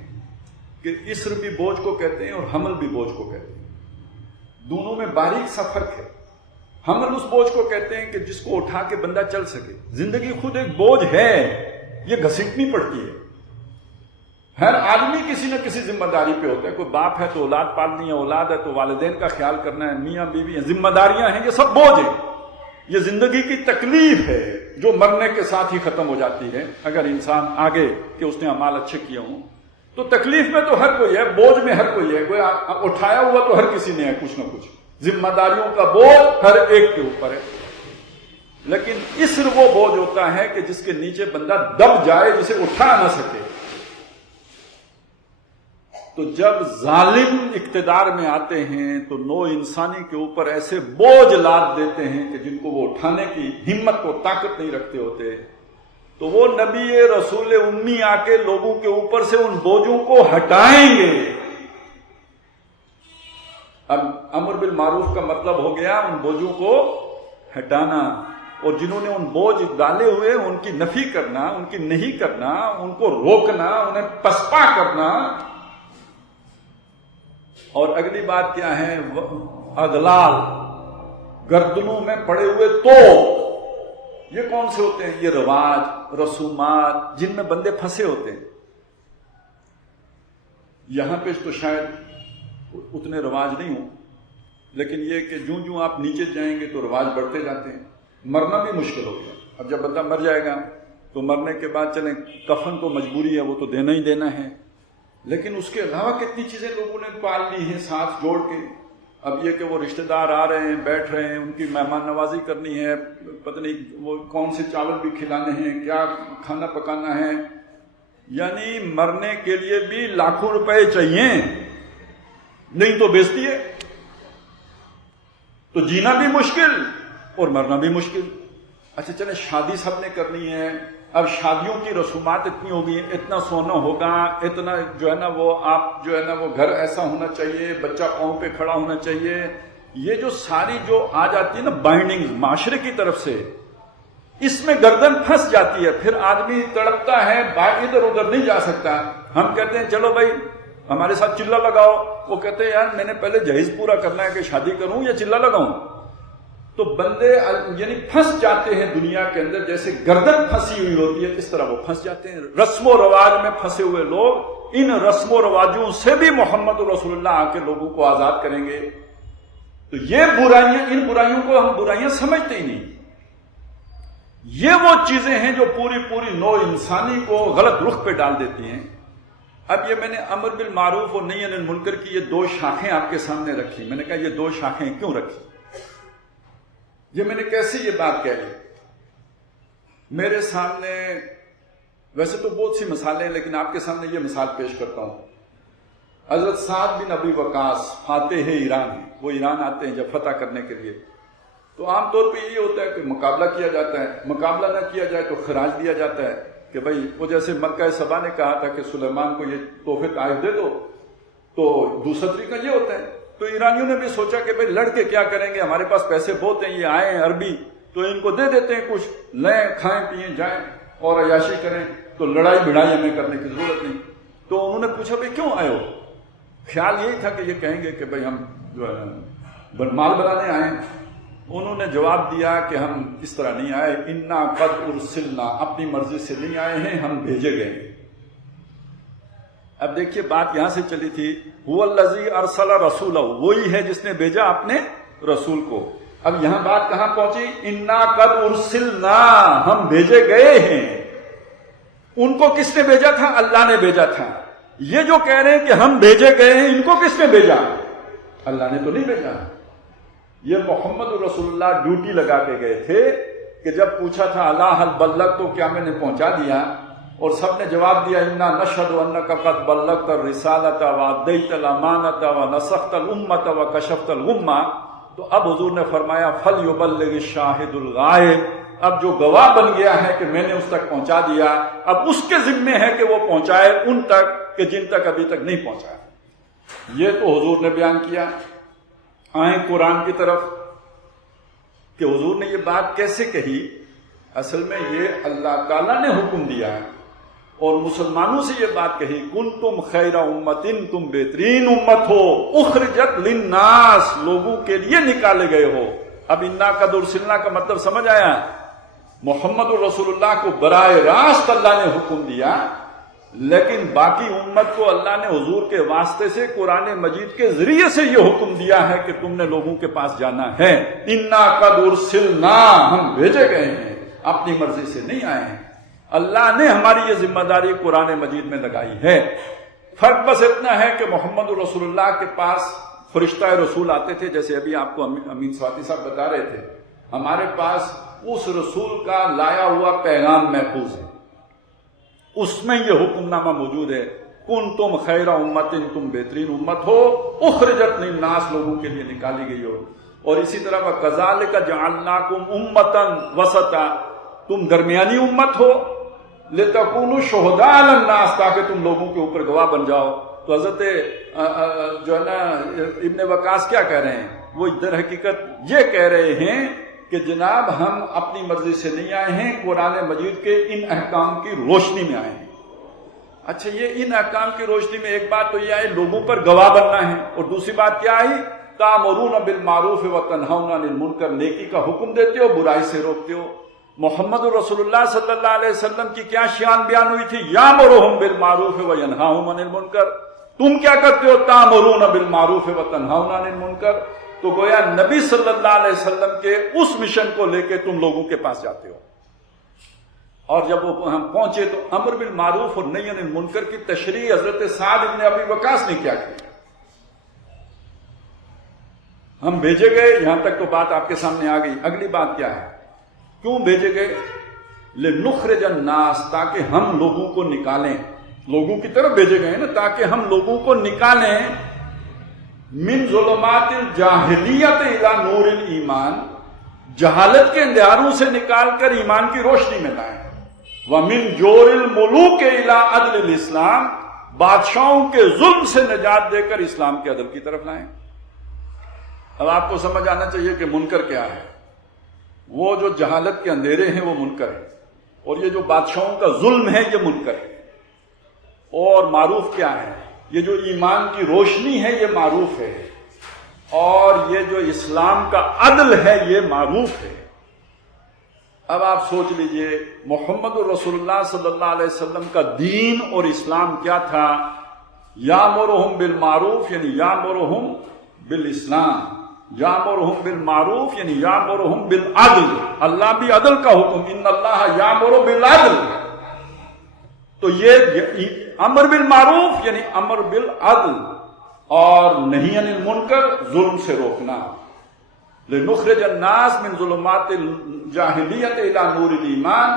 کہ اسر بھی بوجھ کو کہتے ہیں اور حمل بھی بوجھ کو کہتے ہیں، دونوں میں باریک سا فرق ہے۔ حمل اس بوجھ کو کہتے ہیں کہ جس کو اٹھا کے بندہ چل سکے۔ زندگی خود ایک بوجھ ہے، یہ گھسیٹنی پڑتی ہے۔ ہر آدمی کسی نہ کسی ذمہ داری پہ ہوتا ہے، کوئی باپ ہے تو اولاد پالنی ہے، اولاد ہے تو والدین کا خیال کرنا ہے، میاں بیوی ہیں، ذمہ داریاں ہیں، یہ سب بوجھ ہیں۔ یہ زندگی کی تکلیف ہے جو مرنے کے ساتھ ہی ختم ہو جاتی ہے، اگر انسان آگے کہ اس نے اعمال اچھے کیے ہوں تو تکلیف میں تو ہر کوئی ہے، بوجھ میں ہر کوئی ہے، کوئی اٹھایا ہوا تو ہر کسی نے ہے کچھ نہ کچھ، ذمہ داریوں کا بوجھ ہر ایک کے اوپر ہے۔ لیکن اسر وہ بوجھ ہوتا ہے کہ جس کے نیچے بندہ دب جائے، جسے اٹھا نہ سکے۔ تو جب ظالم اقتدار میں آتے ہیں تو نو انسانی کے اوپر ایسے بوجھ لاد دیتے ہیں کہ جن کو وہ اٹھانے کی ہمت و طاقت نہیں رکھتے ہوتے، تو وہ نبی رسول امی آ کے لوگوں کے اوپر سے ان بوجھوں کو ہٹائیں گے۔ اب امر بالمعروف کا مطلب ہو گیا ان بوجھوں کو ہٹانا، اور جنہوں نے ان بوجھ ڈالے ہوئے ان کی نفی کرنا، ان کی نہیں کرنا، ان کو روکنا، انہیں پسپا کرنا۔ اور اگلی بات کیا ہے؟ اغلال، گردنوں میں پڑے ہوئے تو یہ کون سے ہوتے ہیں؟ یہ رواج، رسومات جن میں بندے پھنسے ہوتے ہیں۔ یہاں پہ تو شاید اتنے رواج نہیں ہوں، لیکن یہ کہ جوں جوں آپ نیچے جائیں گے تو رواج بڑھتے جاتے ہیں. مرنا بھی مشکل ہو گیا. اب جب بندہ مر جائے گا تو مرنے کے بعد چلیں کفن تو مجبوری ہے، وہ تو دینا ہی دینا ہے، لیکن اس کے علاوہ کتنی چیزیں لوگوں نے پال لی ہیں ساتھ جوڑ کے. اب یہ کہ وہ رشتہ دار آ رہے ہیں، بیٹھ رہے ہیں، ان کی مہمان نوازی کرنی ہے، پتہ نہیں وہ کون سے چاول بھی کھلانے ہیں، کیا کھانا پکانا ہے، یعنی مرنے کے لیے بھی لاکھوں روپے چاہیے، نہیں تو بیچتی ہے. تو جینا بھی مشکل اور مرنا بھی مشکل. اچھا چلیں شادی سب نے کرنی ہے. اب شادیوں کی رسومات اتنی ہو گئی ہیں، اتنا سونا ہوگا، اتنا جو ہے نا وہ آپ جو ہے نا وہ گھر ایسا ہونا چاہیے، بچہ پاؤں پہ کھڑا ہونا چاہیے. یہ جو ساری جو آ جاتی ہے نا بائنڈنگ معاشرے کی طرف سے، اس میں گردن پھنس جاتی ہے. پھر آدمی تڑپتا ہے، ادھر ادھر نہیں جا سکتا. ہم کہتے ہیں چلو بھائی ہمارے ساتھ چلہ لگاؤ، وہ کہتے ہیں یار میں نے پہلے جہیز پورا کرنا ہے کہ شادی کروں یا چلہ لگاؤں. تو بندے یعنی پھنس جاتے ہیں دنیا کے اندر، جیسے گردن پھنسی ہوئی ہوتی ہے اس طرح وہ پھنس جاتے ہیں. رسم و رواج میں پھنسے ہوئے لوگ، ان رسم و رواجوں سے بھی محمد رسول اللہ آ کے لوگوں کو آزاد کریں گے. تو یہ برائیاں، ان برائیوں کو ہم برائیاں سمجھتے ہی نہیں. یہ وہ چیزیں ہیں جو پوری نوع انسانی کو غلط رخ پہ ڈال دیتی ہیں. اب یہ میں نے امر بالمعروف اور نہی عن المنکر کی یہ دو شاخیں آپ کے سامنے رکھی. میں نے کہا یہ دو شاخیں کیوں رکھی، یہ میں نے کیسے یہ بات کہہ لی. میرے سامنے ویسے تو بہت سی مثالیں ہیں، لیکن آپ کے سامنے یہ مثال پیش کرتا ہوں. حضرت سعد بن ابی وقاص فاتح ایران ہیں. وہ ایران آتے ہیں جب فتح کرنے کے لیے، تو عام طور پہ یہ ہوتا ہے کہ مقابلہ کیا جاتا ہے. مقابلہ نہ کیا جائے تو خراج دیا جاتا ہے کہ بھائی وہ جیسے مکہ سبا نے کہا تھا کہ سلیمان کو یہ تحفے تحائف دے دو، تو دوسرا طریقہ یہ ہوتا ہے. تو ایرانیوں نے بھی سوچا کہ بھئی لڑ کے کیا کریں گے، ہمارے پاس پیسے بہت ہیں، یہ آئے ہیں عربی تو ان کو دے دیتے ہیں، کچھ لیں کھائیں پئیں جائیں اور عیاشی کریں، تو لڑائی بھڑائی ہمیں کرنے کی ضرورت نہیں. تو انہوں نے پوچھا بھئی کیوں آئے ہو؟ خیال یہی تھا کہ یہ کہیں گے کہ بھئی ہم جو ہے مال بنانے آئے ہیں. انہوں نے جواب دیا کہ ہم اس طرح نہیں آئے، انا قد ارسلنا، اپنی مرضی سے نہیں آئے ہیں، ہم بھیجے گئے ہیں. اب دیکھیے بات یہاں سے چلی تھی، هو الذی ارسل رسولہ، وہی ہے جس نے بھیجا اپنے رسول کو. اب یہاں بات کہاں پہنچی؟ انا قد ارسلنا، ہم بھیجے گئے ہیں. ان کو کس نے بھیجا تھا؟ اللہ نے بھیجا تھا. یہ جو کہہ رہے ہیں کہ ہم بھیجے گئے ہیں، ان کو کس نے بھیجا؟ اللہ نے تو نہیں بھیجا. یہ محمد رسول اللہ ڈیوٹی لگا کے گئے تھے کہ جب پوچھا تھا الا هل بلغت، تو کیا میں نے پہنچا دیا؟ اور سب نے جواب دیا انا نشهد انك قد بلغت الرسالة واديت الامانة ونصحت الامة وكشفت الغمة. تو اب حضور نے فرمایا فليبلغ الشاهد الغائب، اب جو گواہ بن گیا ہے کہ میں نے اس تک پہنچا دیا، اب اس کے ذمے ہے کہ وہ پہنچائے ان تک کہ جن تک ابھی تک نہیں پہنچا. یہ تو حضور نے بیان کیا. آئیں قرآن کی طرف کہ حضور نے یہ بات کیسے کہی. اصل میں یہ اللہ تعالیٰ نے حکم دیا ہے اور مسلمانوں سے یہ بات کہی، کنتم خیر امتن، تم بہترین امت ہو، اخرجت للناس، لوگوں کے لیے نکالے گئے ہو. اب انا قد ارسلنا کا مطلب سمجھ آیا؟ محمد رسول اللہ کو براہ راست اللہ نے حکم دیا، لیکن باقی امت کو اللہ نے حضور کے واسطے سے قرآن مجید کے ذریعے سے یہ حکم دیا ہے کہ تم نے لوگوں کے پاس جانا ہے. انا قد ارسلنا، ہم بھیجے گئے ہیں، اپنی مرضی سے نہیں آئے ہیں. اللہ نے ہماری یہ ذمہ داری قرآن مجید میں لگائی ہے. فرق بس اتنا ہے کہ محمد رسول اللہ کے پاس فرشتہ رسول آتے تھے، جیسے ابھی آپ کو امین سواتی صاحب بتا رہے تھے. ہمارے پاس اس رسول کا لایا ہوا پیغام محفوظ ہے، اس میں یہ حکم نامہ موجود ہے، کنتم خیر امت، تم بہترین امت ہو، اخرجت للناس، لوگوں کے لیے نکالی گئی ہو. اور اسی طرح وَكَذَلِكَ جَعَلْنَاكُمْ أُمَّةً وَسَطًا، تم درمیانی امت ہو، لِتَكُونُوا شُهَدَاءَ عَلَى النَّاسِ، تاکہ تم لوگوں کے اوپر گواہ بن جاؤ. تو حضرت جو ہے نا ابن وقاص کیا کہہ رہے ہیں؟ وہ در حقیقت یہ کہہ رہے ہیں کہ جناب ہم اپنی مرضی سے نہیں آئے ہیں، قرآن مجید کے ان احکام کی روشنی میں آئے ہیں. اچھا یہ ان احکام کی روشنی میں ایک بات تو یہ آئی لوگوں پر گواہ بننا ہے، اور دوسری بات کیا آئی؟ تَأْمُرُونَ بِالْمَعْرُوفِ وَتَنْهَوْنَ عَنِ الْمُنكَرِ، نیکی کا حکم دیتے ہو، برائی سے روکتے ہو. محمد رسول اللہ صلی اللہ علیہ وسلم کی کیا شان بیان ہوئی تھی؟ یَأْمُرُهُم بِالْمَعْرُوفِ وَيَنْهَاهُمْ عَنِ الْمُنكَرِ، تم کیا کرتے ہو؟ تامرون بالمعروف و تنہون عن المنکر. تو گویا نبی صلی اللہ علیہ وسلم کے اس مشن کو لے کے تم لوگوں کے پاس جاتے ہو. اور جب وہ ہم پہنچے تو امر بالمعروف اور نہی عن المنکر کی تشریح حضرت سعد بن ابی وقاص نے کیا کی. ہم بھیجے گئے، یہاں تک تو بات آپ کے سامنے آ گئی. اگلی بات کیا ہے؟ کیوں بھیجے گئے؟ لنخرج الناس، تاکہ ہم لوگوں کو نکالیں. لوگوں کی طرف بھیجے گئے نا، تاکہ ہم لوگوں کو نکالیں من ظلمات الجاہلیت الی نور الایمان، جہالت کے اندھیاروں سے نکال کر ایمان کی روشنی میں لائیں. ومن جور الملوک الی عدل الاسلام، بادشاہوں کے ظلم سے نجات دے کر اسلام کے عدل کی طرف لائیں. اب آپ کو سمجھ آنا چاہیے کہ منکر کیا ہے. وہ جو جہالت کے اندھیرے ہیں وہ منکر ہے، اور یہ جو بادشاہوں کا ظلم ہے یہ منکر ہے. اور معروف کیا ہے؟ یہ جو ایمان کی روشنی ہے یہ معروف ہے، اور یہ جو اسلام کا عدل ہے یہ معروف ہے. اب آپ سوچ لیجئے محمد رسول اللہ صلی اللہ علیہ وسلم کا دین اور اسلام کیا تھا؟ یامرہم بالمعروف یعنی یامرہم بالاسلام، یامرہم بالمعروف یعنی یامرہم بالعدل. اللہ بھی عدل کا حکم، ان اللہ یامر بالعدل. تو یہ امر بالمعروف یعنی امر بالعدل، اور نہی عن المنکر ظلم سے روکنا. لنخرج الناس من ظلمات الجاہلیت الی نور الایمان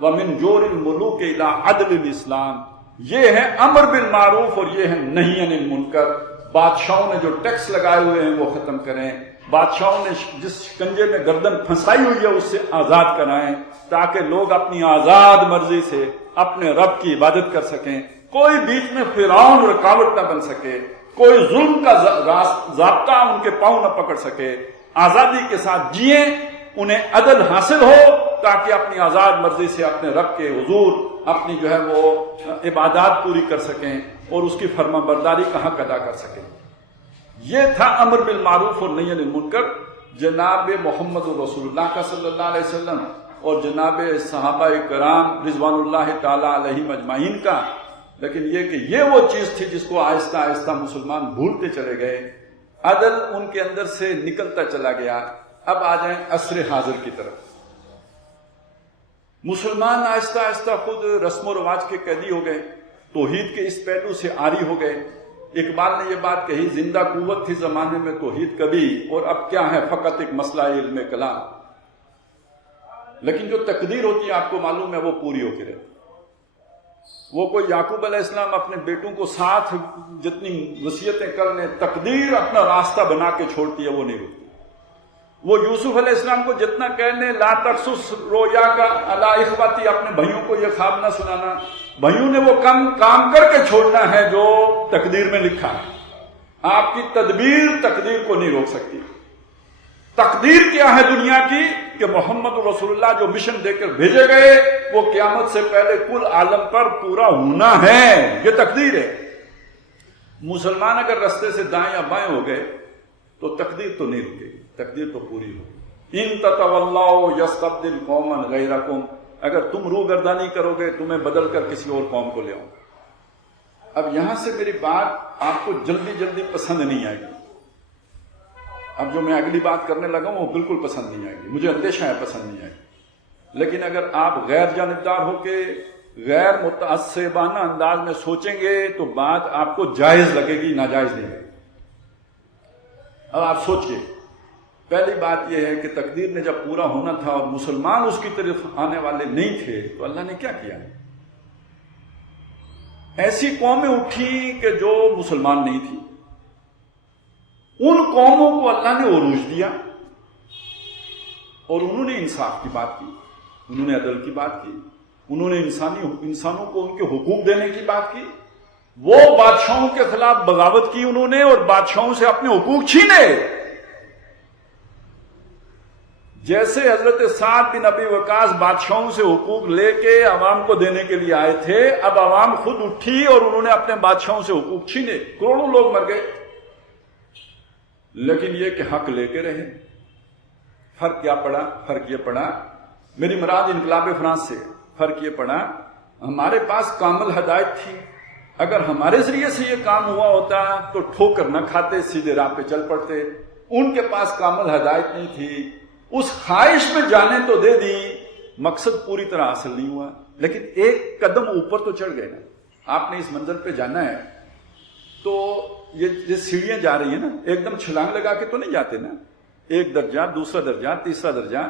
ومن جور الملوک الی عدل الاسلام. یہ ہے امر بالمعروف اور یہ ہے نہی عن المنکر. بادشاہوں نے جو ٹیکس لگائے ہوئے ہیں وہ ختم کریں. بادشاہوں نے جس شکنجے میں گردن پھنسائی ہوئی ہے اس سے آزاد کرائیں، تاکہ لوگ اپنی آزاد مرضی سے اپنے رب کی عبادت کر سکیں. کوئی بیچ میں فرعون رکاوٹ نہ بن سکے، کوئی ظلم کا ضابطہ ان کے پاؤں نہ پکڑ سکے. آزادی کے ساتھ جئیں، انہیں عدل حاصل ہو، تاکہ اپنی آزاد مرضی سے اپنے رب کے حضور اپنی جو ہے وہ عبادات پوری کر سکیں اور اس کی فرما برداری کا حق ادا کر سکیں. یہ تھا امر بالمعروف اور نہی عن المنکر جناب محمد رسول اللہ کا صلی اللہ علیہ وسلم اور جناب صحابہ کرام رضوان اللہ تعالی علیہم اجمعین کا. لیکن یہ کہ یہ وہ چیز تھی جس کو آہستہ آہستہ مسلمان بھولتے چلے گئے، عدل ان کے اندر سے نکلتا چلا گیا. اب آ جائیں عصر حاضر کی طرف. مسلمان آہستہ آہستہ خود رسم و رواج کے قیدی ہو گئے، توحید کے اس پہلو سے عاری ہو گئے. اقبال نے یہ بات کہی، زندہ قوت تھی زمانے میں توحید کبھی، اور اب کیا ہے فقط ایک مسئلہ علم کلام. لیکن جو تقدیر ہوتی ہے آپ کو معلوم ہے وہ پوری ہو کے رہتی. وہ کوئی یعقوب علیہ السلام اپنے بیٹوں کو ساتھ جتنی وصیتیں کر لیں، تقدیر اپنا راستہ بنا کے چھوڑتی ہے، وہ نہیں رکتی. وہ یوسف علیہ السلام کو جتنا کہنے لا تقصص رویا کا علی اخواتی، اپنے بھائیوں کو یہ خواب نہ سنانا، بھائیوں نے وہ کام کر کے چھوڑنا ہے جو تقدیر میں لکھا ہے. آپ کی تدبیر تقدیر کو نہیں روک سکتی. تقدیر کیا ہے دنیا کی؟ کہ محمد رسول اللہ جو مشن دے کر بھیجے گئے وہ قیامت سے پہلے کل عالم پر پورا ہونا ہے، یہ تقدیر ہے. مسلمان اگر رستے سے دائیں یا بائیں ہو گئے تو تقدیر تو نہیں رکے گی، تقدیر تو پوری ہوگی. ان تتولوا یستبدل قوما غیرکم، اگر تم روگردانی کرو گے تمہیں بدل کر کسی اور قوم کو لے آؤں. اب یہاں سے میری بات آپ کو جلدی جلدی پسند نہیں آئے گی. اب جو میں اگلی بات کرنے لگا ہوں وہ بالکل پسند نہیں آئے گی، مجھے اندیشہ ہے پسند نہیں آئے گی. لیکن اگر آپ غیر جانبدار ہو کے غیر متعصبانہ انداز میں سوچیں گے تو بات آپ کو جائز لگے گی، ناجائز نہیں لگے گی. اب آپ سوچئے، پہلی بات یہ ہے کہ تقدیر نے جب پورا ہونا تھا اور مسلمان اس کی طرف آنے والے نہیں تھے تو اللہ نے کیا کیا؟ ایسی قومیں اٹھی کہ جو مسلمان نہیں تھی، ان قوموں کو اللہ نے عروج دیا اور انہوں نے انصاف کی بات کی، انہوں نے عدل کی بات کی، انہوں نے انسانوں کو ان کے حقوق دینے کی بات کی. وہ بادشاہوں کے خلاف بغاوت کی انہوں نے اور بادشاہوں سے اپنے حقوق چھینے. جیسے حضرت سعد بن ابی وقاص بادشاہوں سے حقوق لے کے عوام کو دینے کے لیے آئے تھے، اب عوام خود اٹھی اور انہوں نے اپنے بادشاہوں سے حقوق چھینے، کروڑوں لوگ مر گئے. لیکن یہ کہ حق لے کے رہے. فرق کیا پڑا؟ فرق یہ پڑا، میری مراد انقلاب فرانس سے فرق یہ پڑا، ہمارے پاس کامل ہدایت تھی، اگر ہمارے ذریعے سے یہ کام ہوا ہوتا تو ٹھوکر نہ کھاتے، سیدھے راہ پہ چل پڑتے. ان کے پاس کامل ہدایت نہیں تھی، اس خواہش میں جانیں تو دے دی، مقصد پوری طرح حاصل نہیں ہوا، لیکن ایک قدم اوپر تو چڑھ گئے نا. آپ نے اس منزل پہ جانا ہے تو یہ سیڑھیاں جا رہی ہیں نا، ایک دم چھلانگ لگا کے تو نہیں جاتے نا. ایک درجہ، دوسرا درجہ، تیسرا درجہ.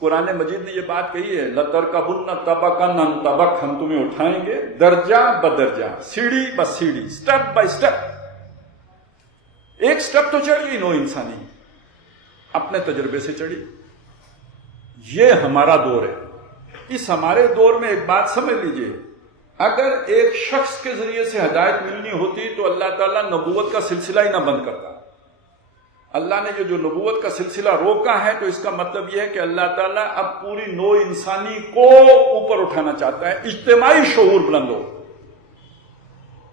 قرآن مجید نے یہ بات کہی ہے، لَتَرْكَبُنَّ طَبَقًا عَن طَبَقٍ، ہم تمہیں اٹھائیں گے درجہ بدرجہ، سیڑھی بس سیڑھی، سٹیپ بائی سٹیپ. ایک سٹیپ تو چڑھ گئی نو انسانی، اپنے تجربے سے چڑھی. یہ ہمارا دور ہے. اس ہمارے دور میں ایک بات سمجھ لیجئے، اگر ایک شخص کے ذریعے سے ہدایت ملنی ہوتی تو اللہ تعالیٰ نبوت کا سلسلہ ہی نہ بند کرتا. اللہ نے یہ جو نبوت کا سلسلہ روکا ہے تو اس کا مطلب یہ ہے کہ اللہ تعالیٰ اب پوری نو انسانی کو اوپر اٹھانا چاہتا ہے، اجتماعی شعور بلند ہو.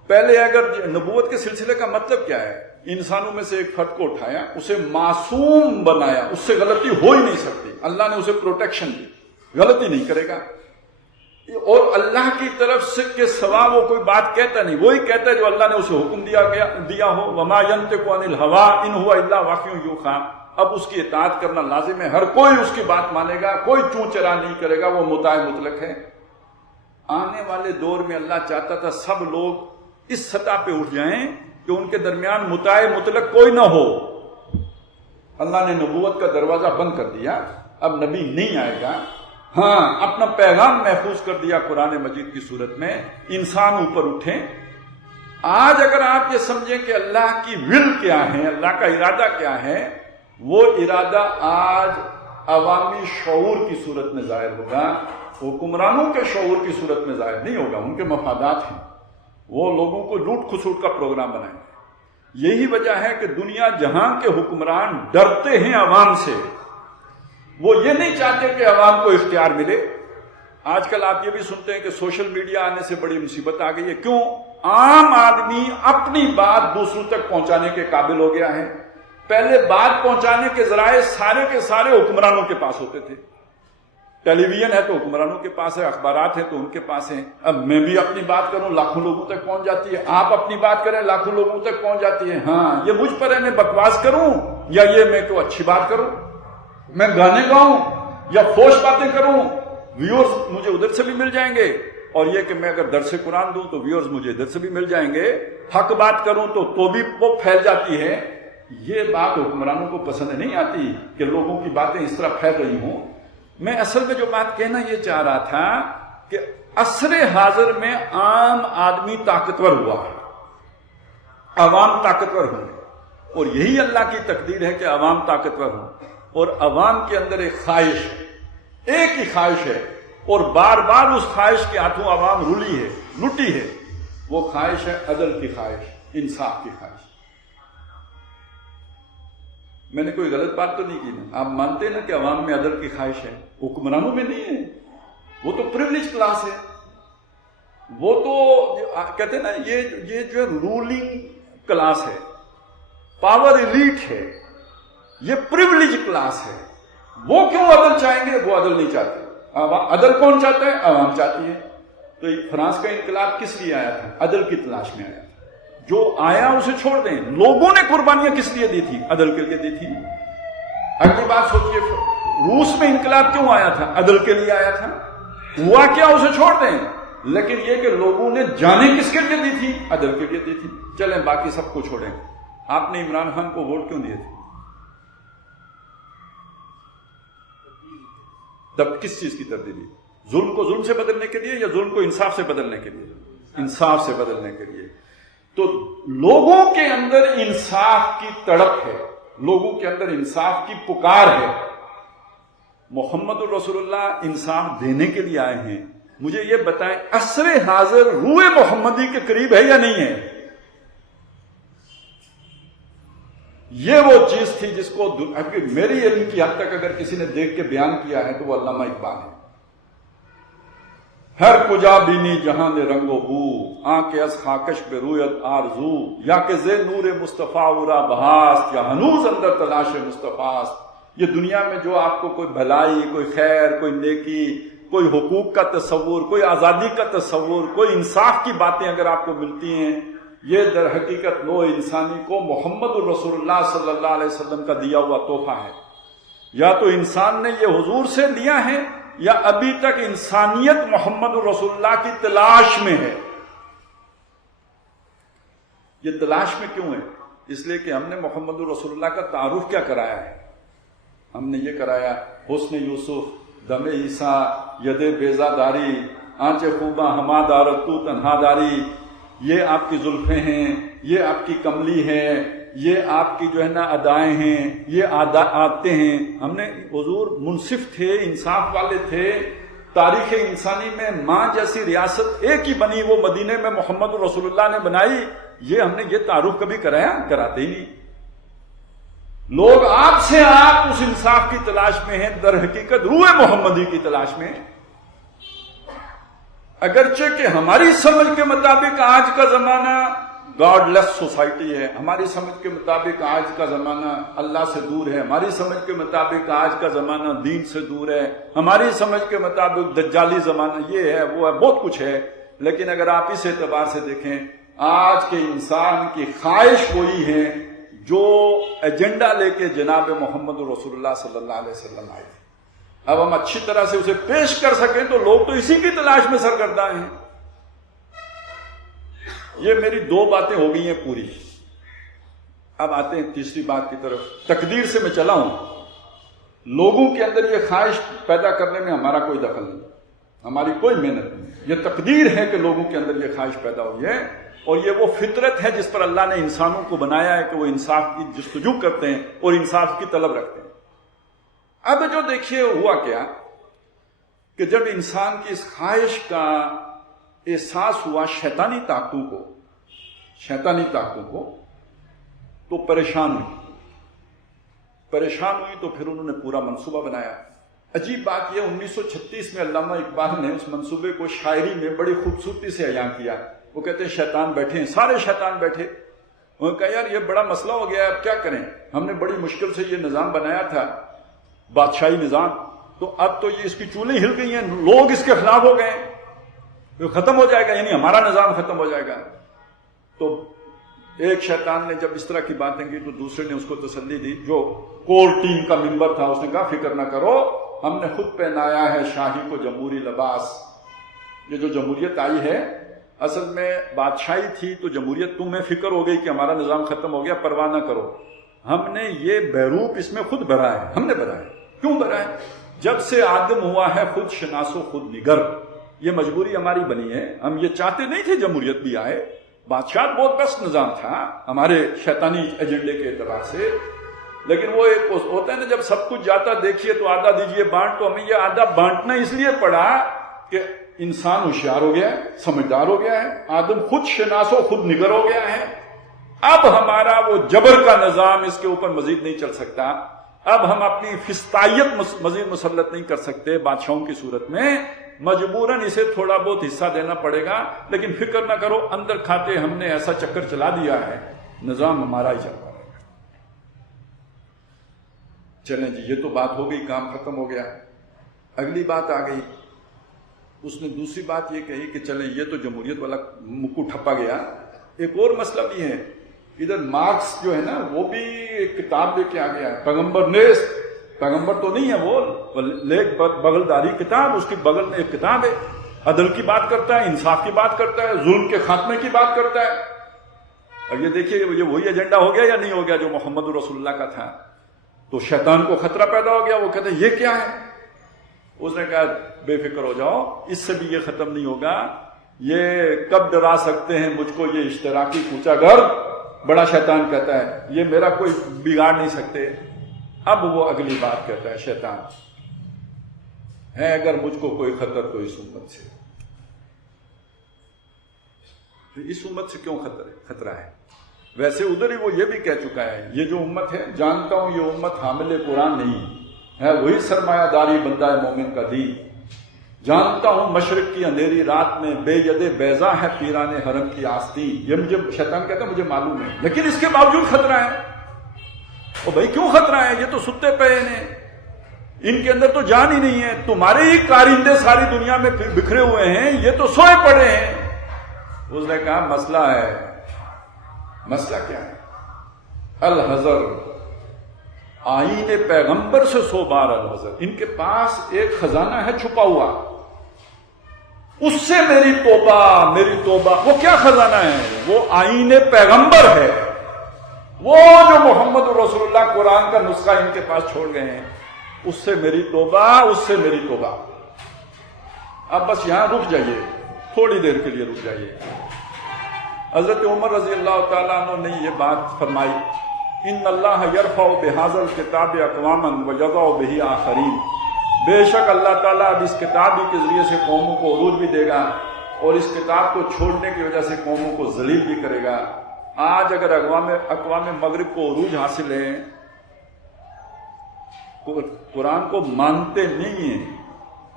پہلے اگر نبوت کے سلسلے کا مطلب کیا ہے، انسانوں میں سے ایک فرد کو اٹھایا، اسے معصوم بنایا، اس سے غلطی ہو ہی نہیں سکتی، اللہ نے اسے پروٹیکشن دی، غلطی نہیں کرے گا. اور اللہ کی طرف سے کے سوا وہ کوئی بات کہتا نہیں، وہی کہتا ہے جو اللہ نے اسے حکم دیا ہو. وما ينطق عن الهوى ان هو الا وحی یوحی. اب اس کی اطاعت کرنا لازم ہے، ہر کوئی اس کی بات مانے گا، کوئی چوں چرا نہیں کرے گا، وہ مطاع مطلق ہے. آنے والے دور میں اللہ چاہتا تھا سب لوگ اس سطح پہ اٹھ جائیں کہ ان کے درمیان مطاع مطلق کوئی نہ ہو. اللہ نے نبوت کا دروازہ بند کر دیا، اب نبی نہیں آئے گا. ہاں، اپنا پیغام محفوظ کر دیا قرآن مجید کی صورت میں، انسان اوپر اٹھیں. آج اگر آپ یہ سمجھیں کہ اللہ کی ول کیا ہے، اللہ کا ارادہ کیا ہے، وہ ارادہ آج عوامی شعور کی صورت میں ظاہر ہوگا، حکمرانوں کے شعور کی صورت میں ظاہر نہیں ہوگا. ان کے مفادات ہیں، وہ لوگوں کو لوٹ کھسوٹ کا پروگرام بنائیں. یہی وجہ ہے کہ دنیا جہاں کے حکمران ڈرتے ہیں عوام سے، وہ یہ نہیں چاہتے کہ عوام کو اختیار ملے. آج کل آپ یہ بھی سنتے ہیں کہ سوشل میڈیا آنے سے بڑی مصیبت آ گئی ہے. کیوں؟ عام آدمی اپنی بات دوسروں تک پہنچانے کے قابل ہو گیا ہے. پہلے بات پہنچانے کے ذرائع سارے کے سارے حکمرانوں کے پاس ہوتے تھے. ٹیلی ویژن ہے تو حکمرانوں کے پاس ہے، اخبارات ہیں تو ان کے پاس ہیں. اب میں بھی اپنی بات کروں لاکھوں لوگوں تک پہنچ جاتی ہے، آپ اپنی بات کریں لاکھوں لوگوں تک پہنچ جاتی ہے. ہاں، یہ مجھ پر ہے میں بکواس کروں یا یہ میں کو اچھی بات کروں، میں گانے گاؤں یا فوش باتیں کروں، ویورز مجھے ادھر سے بھی مل جائیں گے. اور یہ کہ میں اگر درس قرآن دوں تو ویورز مجھے ادھر سے بھی مل جائیں گے. حق بات کروں تو بھی وہ پھیل جاتی ہے. یہ بات حکمرانوں کو پسند نہیں آتی کہ لوگوں کی باتیں اس طرح پھیل رہی ہوں. میں اصل میں جو بات کہنا یہ چاہ رہا تھا کہ عصر حاضر میں عام آدمی طاقتور ہوا ہے، عوام طاقتور ہوں، اور یہی اللہ کی تقدیر ہے کہ عوام طاقتور ہوں. اور عوام کے اندر ایک خواہش ہے، ایک ہی خواہش ہے، اور بار بار اس خواہش کے ہاتھوں عوام رلی ہے، لٹی ہے. وہ خواہش ہے عدل کی خواہش، انصاف کی خواہش. میں نے کوئی غلط بات تو نہیں کی نا؟ آپ مانتے ہیں نا کہ عوام میں عدل کی خواہش ہے، حکمرانوں میں نہیں ہے. وہ تو پریولیج کلاس ہے، وہ تو کہتے ہیں نا یہ جو رولنگ کلاس ہے، پاور ایلیٹ ہے، یہ پریولیج کلاس ہے. وہ کیوں عدل چاہیں گے؟ وہ عدل نہیں چاہتے. عدل کون چاہتا ہے؟ عوام چاہتی ہے. تو فرانس کا انقلاب کس لیے آیا تھا؟ عدل کی تلاش میں آیا تھا. جو آیا اسے چھوڑ دیں. لوگوں نے قربانیاں کس لیے دی تھی؟ عدل کے لیے دی تھی. اگلی بات سوچئے، روس میں انقلاب کیوں آیا تھا؟ عدل کے لیے آیا تھا. ہوا کیا؟ اسے چھوڑ دیں. لیکن یہ کہ لوگوں نے جانیں کس کے لیے دی تھی؟ عدل کے لیے دی تھی. چلیں باقی سب کو چھوڑیں. آپ نے عمران خان کو ووٹ کیوں دیے تھے؟ تب کس چیز کی تبدیلی؟ ظلم کو ظلم سے بدلنے کے لیے یا ظلم کو انصاف سے بدلنے کے لیے؟ انصاف سے بدلنے کے لیے. تو لوگوں کے اندر انصاف کی تڑپ ہے، لوگوں کے اندر انصاف کی پکار ہے. محمد الرسول اللہ انصاف دینے کے لیے آئے ہیں. مجھے یہ بتائیں عصر حاضر روح محمدی کے قریب ہے یا نہیں ہے؟ یہ وہ چیز تھی جس کو میری علم کی حد تک اگر کسی نے دیکھ کے بیان کیا ہے تو وہ علامہ اقبال ہے. ہر کجا بینی جہاں نے رنگ و بو، آنکھ از خاکش بے رویت آرزو، یا کہ زے نور مصطفیٰ اورا بہاست، یا ہنوز اندر تلاش مصطفیٰ است. یہ دنیا میں جو آپ کو کوئی بھلائی، کوئی خیر، کوئی نیکی، کوئی حقوق کا تصور، کوئی آزادی کا تصور، کوئی انصاف کی باتیں اگر آپ کو ملتی ہیں، یہ در حقیقت نوع انسانی کو محمد الرسول اللہ صلی اللہ علیہ وسلم کا دیا ہوا تحفہ ہے۔ یا تو انسان نے یہ حضور سے لیا ہے، یا ابھی تک انسانیت محمد الرسول اللہ کی تلاش میں ہے۔ یہ تلاش میں کیوں ہے؟ اس لیے کہ ہم نے محمد الرسول اللہ کا تعارف کیا کرایا ہے؟ ہم نے یہ کرایا حسن یوسف، دم عیسیٰ، ید بیضا داری، آنچ خوباں ہما دارت تو تنہا داری، یہ آپ کی زلفیں ہیں، یہ آپ کی کملی ہے، یہ آپ کی جو ہے نا ادائیں ہیں، یہ عادتیں ہیں۔ ہم نے حضور منصف تھے، انصاف والے تھے۔ تاریخ انسانی میں ماں جیسی ریاست ایک ہی بنی، وہ مدینے میں محمد رسول اللہ نے بنائی۔ یہ ہم نے یہ تعارف کبھی کرایا؟ کراتے ہی نہیں۔ لوگ آپ سے آپ اس انصاف کی تلاش میں ہیں، در حقیقت روح محمدی کی تلاش میں ہیں۔ اگرچہ کہ ہماری سمجھ کے مطابق آج کا زمانہ گاڈ لیس سوسائٹی ہے، ہماری سمجھ کے مطابق آج کا زمانہ اللہ سے دور ہے، ہماری سمجھ کے مطابق آج کا زمانہ دین سے دور ہے، ہماری سمجھ کے مطابق دجالی زمانہ یہ ہے وہ ہے، بہت کچھ ہے۔ لیکن اگر آپ اس اعتبار سے دیکھیں، آج کے انسان کی خواہش وہی ہے جو ایجنڈا لے کے جناب محمد رسول اللہ صلی اللہ علیہ وسلم آئے تھے۔ اب ہم اچھی طرح سے اسے پیش کر سکیں تو لوگ تو اسی کی تلاش میں سرگرداں ہیں۔ یہ میری دو باتیں ہو گئی ہیں پوری۔ اب آتے ہیں تیسری بات کی طرف۔ تقدیر سے میں چلا ہوں، لوگوں کے اندر یہ خواہش پیدا کرنے میں ہمارا کوئی دخل نہیں، ہماری کوئی محنت نہیں۔ یہ تقدیر ہے کہ لوگوں کے اندر یہ خواہش پیدا ہوئی ہے، اور یہ وہ فطرت ہے جس پر اللہ نے انسانوں کو بنایا ہے کہ وہ انصاف کی جستجو کرتے ہیں اور انصاف کی طلب رکھتے ہیں۔ اب جو دیکھیے ہوا کیا کہ جب انسان کی اس خواہش کا احساس ہوا شیطانی طاقتوں کو تو پریشان ہوئی تو پھر انہوں نے پورا منصوبہ بنایا۔ عجیب بات یہ 1936 میں علامہ اقبال نے اس منصوبے کو شاعری میں بڑی خوبصورتی سے بیان کیا۔ وہ کہتے ہیں شیطان بیٹھے ہیں، سارے شیطان بیٹھے۔ انہوں نے کہا یار یہ بڑا مسئلہ ہو گیا ہے، اب کیا کریں؟ ہم نے بڑی مشکل سے یہ نظام بنایا تھا، بادشاہی نظام، تو اب تو یہ اس کی چولیں ہل گئی ہیں، لوگ اس کے خلاف ہو گئے، تو ختم ہو جائے گا، یعنی ہمارا نظام ختم ہو جائے گا۔ تو ایک شیطان نے جب اس طرح کی باتیں کی تو دوسرے نے اس کو تسلی دی، جو کور ٹیم کا ممبر تھا، اس نے کہا فکر نہ کرو، ہم نے خود پہنایا ہے شاہی کو جمہوری لباس۔ یہ جو جمہوریت آئی ہے اصل میں بادشاہی تھی، تو جمہوریت تمہیں فکر ہو گئی کہ ہمارا نظام ختم ہو گیا، پرواہ نہ کرو، ہم نے یہ بہروپ اس میں خود بھرا ہے۔ ہم نے بھرا ہے، کیوں بھرا ہے؟ جب سے آدم ہوا ہے خود شناس و خود نگر، یہ مجبوری ہماری بنی ہے۔ ہم یہ چاہتے نہیں تھے جمہوریت بھی آئے، بادشاہ بہت بیسٹ نظام تھا ہمارے شیطانی ایجنڈے کے اعتبار سے، لیکن وہ ایک ہوتا ہے نا جب سب کچھ جاتا دیکھیے تو آدھا دیجئے بانٹ، تو ہمیں یہ آدھا بانٹنا اس لیے پڑا کہ انسان ہوشیار ہو گیا ہے، سمجھدار ہو گیا ہے، آدم خود شناس و خود نگر ہو گیا ہے۔ اب ہمارا وہ جبر کا نظام اس کے اوپر مزید نہیں چل سکتا، اب ہم اپنی فسطائیت مزید مسلط نہیں کر سکتے بادشاہوں کی صورت میں، مجبوراً اسے تھوڑا بہت حصہ دینا پڑے گا، لیکن فکر نہ کرو، اندر کھاتے ہم نے ایسا چکر چلا دیا ہے، نظام ہمارا ہی چل رہا ہے۔ چلیں جی، یہ تو بات ہو گئی، کام ختم ہو گیا۔ اگلی بات آ گئی، اس نے دوسری بات یہ کہی کہ چلیں یہ تو جمہوریت والا مکو ٹھپا گیا، ایک اور مسئلہ بھی ہے، ادھر مارکس جو ہے نا وہ بھی ایک کتاب لے کے آ گیا ہے، پیغمبر نیست، پیغمبر تو نہیں ہے وہ، لیک بغلداری کتاب، اس کی بغل میں ایک کتاب ہے، عدل کی بات کرتا ہے، انصاف کی بات کرتا ہے، ظلم کے خاتمے کی بات کرتا ہے۔ اب یہ دیکھیے یہ وہی ایجنڈا ہو گیا یا نہیں ہو گیا جو محمد رسول اللہ کا تھا؟ تو شیطان کو خطرہ پیدا ہو گیا، وہ کہتے ہیں یہ کیا ہے؟ اس نے کہا بے فکر ہو جاؤ، اس سے بھی یہ ختم نہیں ہوگا، یہ کب ڈرا سکتے ہیں مجھ کو یہ اشتراکی کوچا گھر؟ بڑا شیطان کہتا ہے یہ میرا کوئی بگاڑ نہیں سکتے۔ اب وہ اگلی بات کہتا ہے شیطان ہے اگر مجھ کو کوئی خطر تو اس امت سے، اس امت سے کیوں خطرہ ہے؟ ویسے ادھر ہی وہ یہ بھی کہہ چکا ہے، یہ جو امت ہے جانتا ہوں یہ امت حامل قرآن نہیں ہے، وہی سرمایہ داری بندہ مومن کا دین، جانتا ہوں مشرق کی اندھیری رات میں بے ید بیضا ہے پیران حرم کی آستین، یہ مجھے شیطان کہتا ہے مجھے معلوم ہے، لیکن اس کے باوجود خطرہ ہے۔ اور بھائی کیوں خطرہ ہے؟ یہ تو ستے پے ہیں، ان کے اندر تو جان ہی نہیں ہے، تمہارے ہی کارندے ساری دنیا میں بکھرے ہوئے ہیں، یہ تو سوئے پڑے ہیں۔ اس نے کہا مسئلہ ہے۔ مسئلہ کیا ہے؟ الحذر، آئین پیغمبر سے 100 بار الحذر۔ ان کے پاس ایک خزانہ ہے چھپا ہوا، اس سے میری توبہ میری توبہ۔ وہ کیا خزانہ ہے؟ وہ آئین پیغمبر ہے، وہ جو محمد رسول اللہ قرآن کا نسخہ ان کے پاس چھوڑ گئے ہیں، اس سے میری توبہ، اس سے میری توبہ۔ اب بس یہاں رک جائیے، تھوڑی دیر کے لیے رک جائیے۔ حضرت عمر رضی اللہ تعالیٰ عنہ نے یہ بات فرمائی، ان اللہ یرفع بہذا الکتاب اقواما ویضع بہ آخرین، بے شک اللہ تعالیٰ اب اس کتاب ہی کے ذریعے سے قوموں کو عروج بھی دے گا اور اس کتاب کو چھوڑنے کی وجہ سے قوموں کو ذلیل بھی کرے گا۔ آج اگر اقوام مغرب کو عروج حاصل ہے، قرآن کو مانتے نہیں ہیں،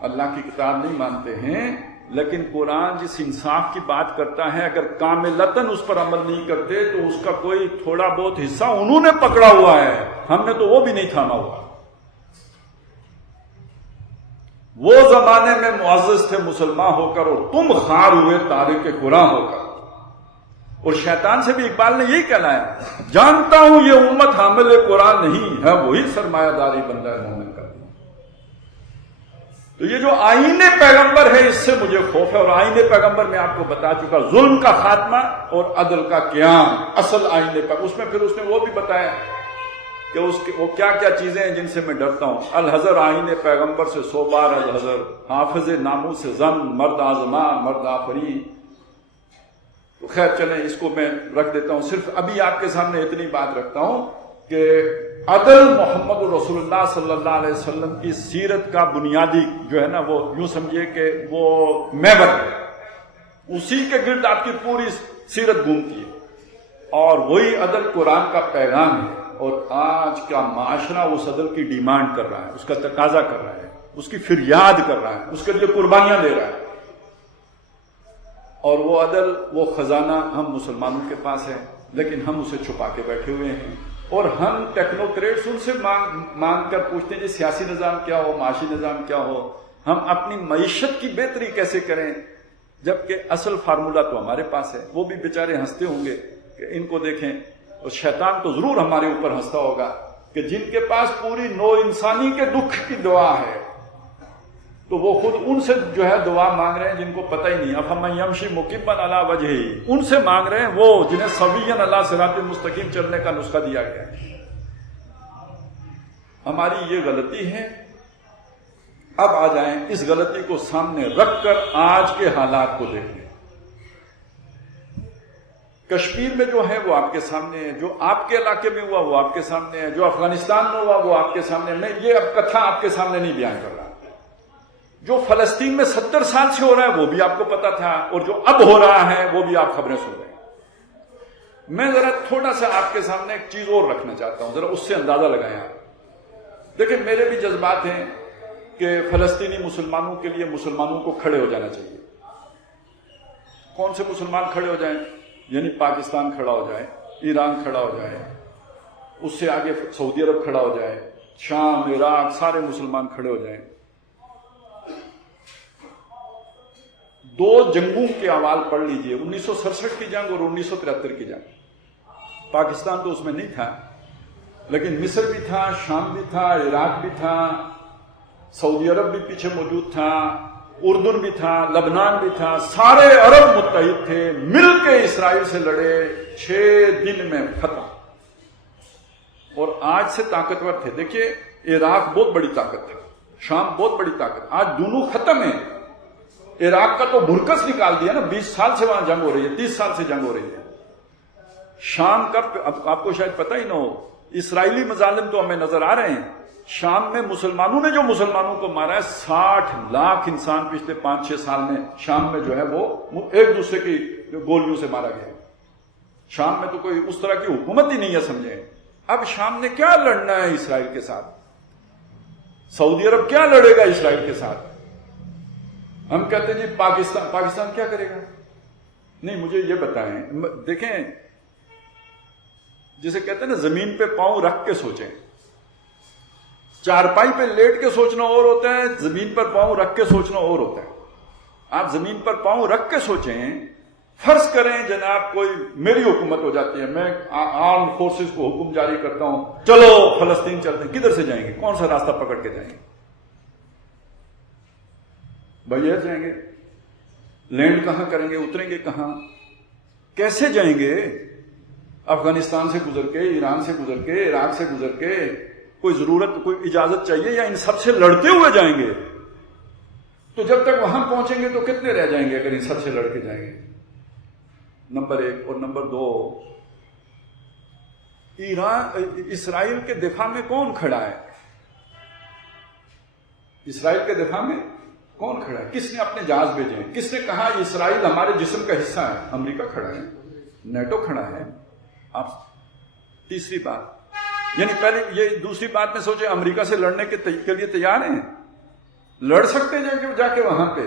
اللہ کی کتاب نہیں مانتے ہیں، لیکن قرآن جس انصاف کی بات کرتا ہے اگر کاملتاً اس پر عمل نہیں کرتے تو اس کا کوئی تھوڑا بہت حصہ انہوں نے پکڑا ہوا ہے، ہم نے تو وہ بھی نہیں تھاما ہوا۔ وہ زمانے میں معزز تھے مسلمان ہو کر اور تم خار ہوئے تارک قرآن ہو کر۔ اور شیطان سے بھی اقبال نے یہی کہلایا، جانتا ہوں یہ امت حامل قرآن نہیں ہے، وہی سرمایہ داری بندہ مومن کا۔ تو یہ جو آئین پیغمبر ہے اس سے مجھے خوف ہے، اور آئین پیغمبر میں آپ کو بتا چکا، ظلم کا خاتمہ اور عدل کا قیام، اصل آئین پیغمبر۔ اس میں پھر اس نے وہ بھی بتایا کہ وہ کیا کیا چیزیں ہیں جن سے میں ڈرتا ہوں۔ الحذر، آئین پیغمبر سے 100 بار الحذر، حافظ ناموس سے زن، مرد آزما مرد آفری۔ تو خیر چلیں، اس کو میں رکھ دیتا ہوں، صرف ابھی آپ کے سامنے اتنی بات رکھتا ہوں کہ عدل محمد رسول اللہ صلی اللہ علیہ وسلم کی سیرت کا بنیادی جو ہے نا، وہ یوں سمجھیے کہ وہ محور ہے، اسی کے گرد آپ کی پوری سیرت گھومتی ہے، اور وہی عدل قرآن کا پیغام ہے۔ اور آج کا معاشرہ اس عدل کی ڈیمانڈ کر رہا ہے، اس کا تقاضا کر رہا ہے، اس کی فریاد کر رہا ہے، اس کے لیے قربانیاں دے رہا ہے۔ اور وہ عدل، وہ خزانہ ہم مسلمانوں کے پاس ہے، لیکن ہم اسے چھپا کے بیٹھے ہوئے ہیں، اور ہم ٹیکنوکریٹس ان سے مانگ کر پوچھتے ہیں جی سیاسی نظام کیا ہو، معاشی نظام کیا ہو، ہم اپنی معیشت کی بہتری کیسے کریں، جبکہ اصل فارمولہ تو ہمارے پاس ہے۔ وہ بھی بیچارے ہنستے ہوں گے کہ ان کو دیکھیں، اور شیطان تو ضرور ہمارے اوپر ہنستا ہوگا کہ جن کے پاس پوری نو انسانی کے دکھ کی دعا ہے تو وہ خود ان سے جو ہے دعا مانگ رہے ہیں جن کو پتہ ہی نہیں۔ افمن یمشی مکبا علی وجہہ، ان سے مانگ رہے ہیں وہ جنہیں سویا علی صراط مستقیم چلنے کا نسخہ دیا گیا ہے۔ ہماری یہ غلطی ہے۔ اب آ جائیں اس غلطی کو سامنے رکھ کر آج کے حالات کو دیکھیں۔ کشمیر میں جو ہے وہ آپ کے سامنے ہے، جو آپ کے علاقے میں ہوا وہ آپ کے سامنے ہے، جو افغانستان میں ہوا وہ آپ کے سامنے ہے۔ میں یہ اب کتھا آپ کے سامنے نہیں بیان کر رہا۔ جو فلسطین میں 70 سال سے ہو رہا ہے وہ بھی آپ کو پتا تھا، اور جو اب ہو رہا ہے وہ بھی آپ خبریں سن رہے ہیں۔ میں ذرا تھوڑا سا آپ کے سامنے ایک چیز اور رکھنا چاہتا ہوں، ذرا اس سے اندازہ لگائیں آپ۔ دیکھیں میرے بھی جذبات ہیں کہ فلسطینی مسلمانوں کے لیے مسلمانوں کو کھڑے ہو جانا چاہیے۔ کون سے مسلمان کھڑے ہو جائیں؟ یعنی پاکستان کھڑا ہو جائے، ایران کھڑا ہو جائے، اس سے آگے سعودی عرب کھڑا ہو جائے، شام، عراق، سارے مسلمان کھڑے ہو جائیں۔ 2 جنگوں کے احوال پڑھ لیجئے، 1967 کی جنگ اور 1973 کی جنگ۔ پاکستان تو اس میں نہیں تھا، لیکن مصر بھی تھا، شام بھی تھا، عراق بھی تھا، سعودی عرب بھی پیچھے موجود تھا، اردن بھی تھا، لبنان بھی تھا، سارے عرب متحد تھے، مل کے اسرائیل سے لڑے، 6 دن میں ختم، اور آج سے طاقتور تھے۔ دیکھیے عراق بہت بڑی طاقت تھا، شام بہت بڑی طاقت، آج دونوں ختم ہیں۔ عراق کا تو بھرکس نکال دیا نا، 20 سال سے وہاں جنگ ہو رہی ہے، 30 سال سے جنگ ہو رہی ہے۔ شام کا آپ کو شاید پتہ ہی نہ ہو، اسرائیلی مظالم تو ہمیں نظر آ رہے ہیں۔ شام میں مسلمانوں نے جو مسلمانوں کو مارا ہے، 60 لاکھ انسان پچھلے 5-6 سال میں شام میں جو ہے وہ ایک دوسرے کی گولیوں سے مارا گیا۔ شام میں تو کوئی اس طرح کی حکومت ہی نہیں ہے، سمجھیں۔ اب شام نے کیا لڑنا ہے اسرائیل کے ساتھ؟ سعودی عرب کیا لڑے گا اسرائیل کے ساتھ؟ ہم کہتے ہیں جی پاکستان کیا کرے گا؟ نہیں، مجھے یہ بتائیں، دیکھیں جسے کہتے ہیں نا زمین پہ پاؤں رکھ کے سوچیں۔ چارپائی پہ لیٹ کے سوچنا اور ہوتا ہے، زمین پر پاؤں رکھ کے سوچنا اور ہوتا ہے۔ آپ زمین پر پاؤں رکھ کے سوچیں، فرض کریں جناب کوئی میری حکومت ہو جاتی ہے، میں آرم فورسز کو حکم جاری کرتا ہوں چلو فلسطین چلتے ہیں، کدھر سے جائیں گے؟ کون سا راستہ پکڑ کے جائیں گے؟ بھیا جائیں گے؟ لینڈ کہاں کریں گے؟ اتریں گے کہاں؟ کیسے جائیں گے؟ افغانستان سے گزر کے، ایران سے گزر کے، عراق سے گزر کے؟ کوئی ضرورت، کوئی اجازت چاہیے یا ان سب سے لڑتے ہوئے جائیں گے؟ تو جب تک وہاں پہنچیں گے تو کتنے رہ جائیں گے اگر ان سب سے لڑ کے جائیں گے؟ نمبر 1 اور نمبر 2، اسرائیل کے دفاع میں کون کھڑا ہے؟ اسرائیل کے دفاع میں کون کھڑا ہے؟ کس نے اپنے جہاز بھیجے ہیں؟ کس نے کہا اسرائیل ہمارے جسم کا حصہ ہے؟ امریکہ کھڑا ہے، نیٹو کھڑا ہے۔ آپ تیسری بات، یعنی پہلے یہ دوسری بات میں سوچے امریکہ سے لڑنے کے لیے تیار ہیں، لڑ سکتے ہیں جا کے وہاں پہ۔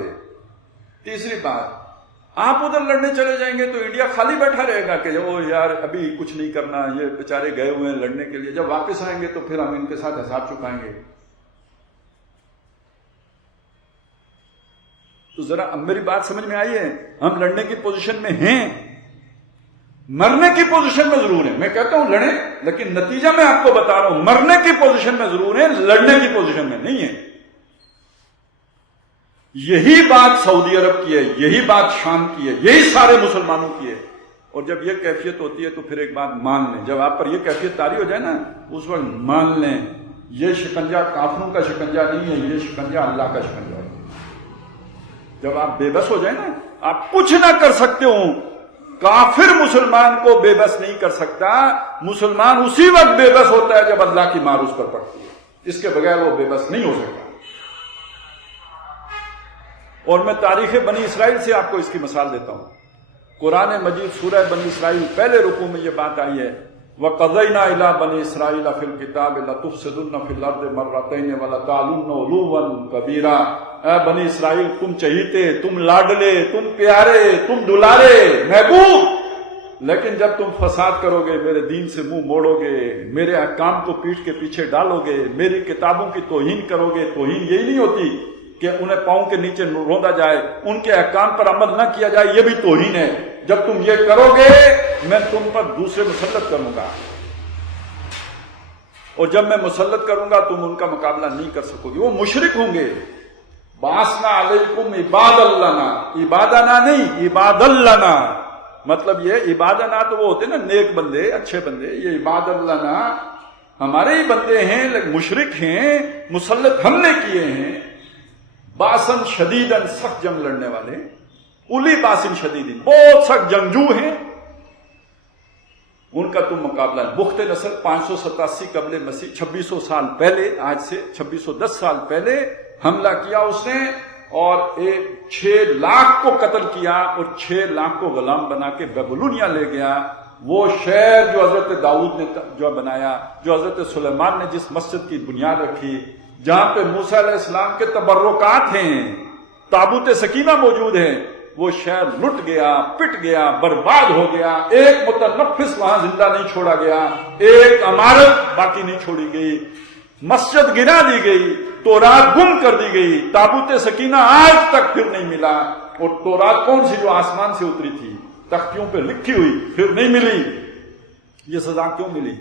تیسری بات، آپ ادھر لڑنے چلے جائیں گے تو انڈیا خالی بیٹھا رہے گا کہ او یار ابھی کچھ نہیں کرنا، یہ بیچارے گئے ہوئے ہیں لڑنے کے لیے، جب واپس آئیں گے تو پھر ہم ان کے ساتھ حساب چکائیں گے۔ تو ذرا میری بات سمجھ میں آئی ہے؟ ہم لڑنے کی پوزیشن میں ہیں، مرنے کی پوزیشن میں ضرور ہیں۔ میں کہتا ہوں لڑیں، لیکن نتیجہ میں آپ کو بتا رہا ہوں مرنے کی پوزیشن میں ضرور ہیں، لڑنے کی پوزیشن میں نہیں ہیں۔ یہی بات سعودی عرب کی ہے، یہی بات شام کی ہے، یہی سارے مسلمانوں کی ہے۔ اور جب یہ کیفیت ہوتی ہے تو پھر ایک بات مان لیں، جب آپ پر یہ کیفیت طاری ہو جائے نا، اس وقت مان لیں یہ شکنجہ کافروں کا شکنجہ نہیں ہے، یہ شکنجہ اللہ کا شکنجہ ہے۔ جب آپ بے بس ہو جائیں نا، آپ کچھ نہ کر سکتے ہوں، کافر مسلمان کو بے بس نہیں کر سکتا، مسلمان اسی وقت بے بس ہوتا ہے جب اللہ کی مار اس پر پڑتی ہے، اس کے بغیر وہ بے بس نہیں ہو سکتا۔ اور میں تاریخ بنی اسرائیل سے آپ کو اس کی مثال دیتا ہوں۔ قرآن مجید سورہ بنی اسرائیل پہلے رکوع میں یہ بات آئی ہے، وَقَضَيْنَا إِلَىٰ بَنِي إِسْرَائِيلَ فِي الْكِتَابِ لَتُفْسِدُنَّ فِي الْأَرْضِ مَرَّتَيْنِ وَلَتَعْلُنَّ عُلُوًّا كَبِيرًا۔ اے بنی اسرائیل، تم چہیتے، تم لاڈلے، تم پیارے، تم دلارے، محبوب، لیکن جب تم فساد کرو گے، میرے دین سے منہ موڑو گے، میرے احکام کو پیٹھ کے پیچھے ڈالو گے، میری کتابوں کی توہین کرو گے۔ توہین یہی نہیں ہوتی کہ انہیں پاؤں کے نیچے روندا جائے، ان کے احکام پر عمل نہ کیا جائے، یہ بھی توہین ہے۔ جب تم یہ کرو گے میں تم پر دوسرے مسلط کروں گا، اور جب میں مسلط کروں گا تم ان کا مقابلہ نہیں کر سکو گے، وہ مشرک ہوں گے۔ باسنا علیکم عباد اللہ، عبادنا نہیں عباد اللہ، مطلب یہ عبادنا تو وہ ہوتے نا نیک بندے، اچھے بندے، یہ عباد اللہ ہمارے ہی بندے ہیں لیکن مشرک ہیں، مسلط ہم نے کیے ہیں۔ باسن شدیدن، سخت جنگ لڑنے والے، اولی باسن شدیدن، بہت سخت جنگجو ہیں، ان کا تم مقابلہ ہے۔ بخت نصر 587 قبل مسیح، 2600 سال پہلے، آج سے 2610 سال پہلے حملہ کیا اس نے، اور 6 لاکھ کو قتل کیا اور 6 لاکھ کو غلام بنا کے بیبلونیا لے گیا۔ وہ شہر جو حضرت داؤد نے جو بنایا، جو حضرت سلیمان نے جس مسجد کی بنیاد رکھی، جہاں پہ موسیٰ علیہ السلام کے تبرکات ہیں، تابوت سکینہ موجود ہے، وہ شہر لٹ گیا، پٹ گیا، برباد ہو گیا۔ ایک متنفس وہاں زندہ نہیں چھوڑا گیا، ایک عمارت باقی نہیں چھوڑی گئی، مسجد گرا دی گئی، تورات گم کر دی گئی، تابوت سکینہ آج تک پھر نہیں ملا۔ اور تورات کون سی؟ جو آسمان سے اتری تھی، تختیوں پہ لکھی ہوئی، پھر نہیں ملی۔ یہ سزا کیوں ملی؟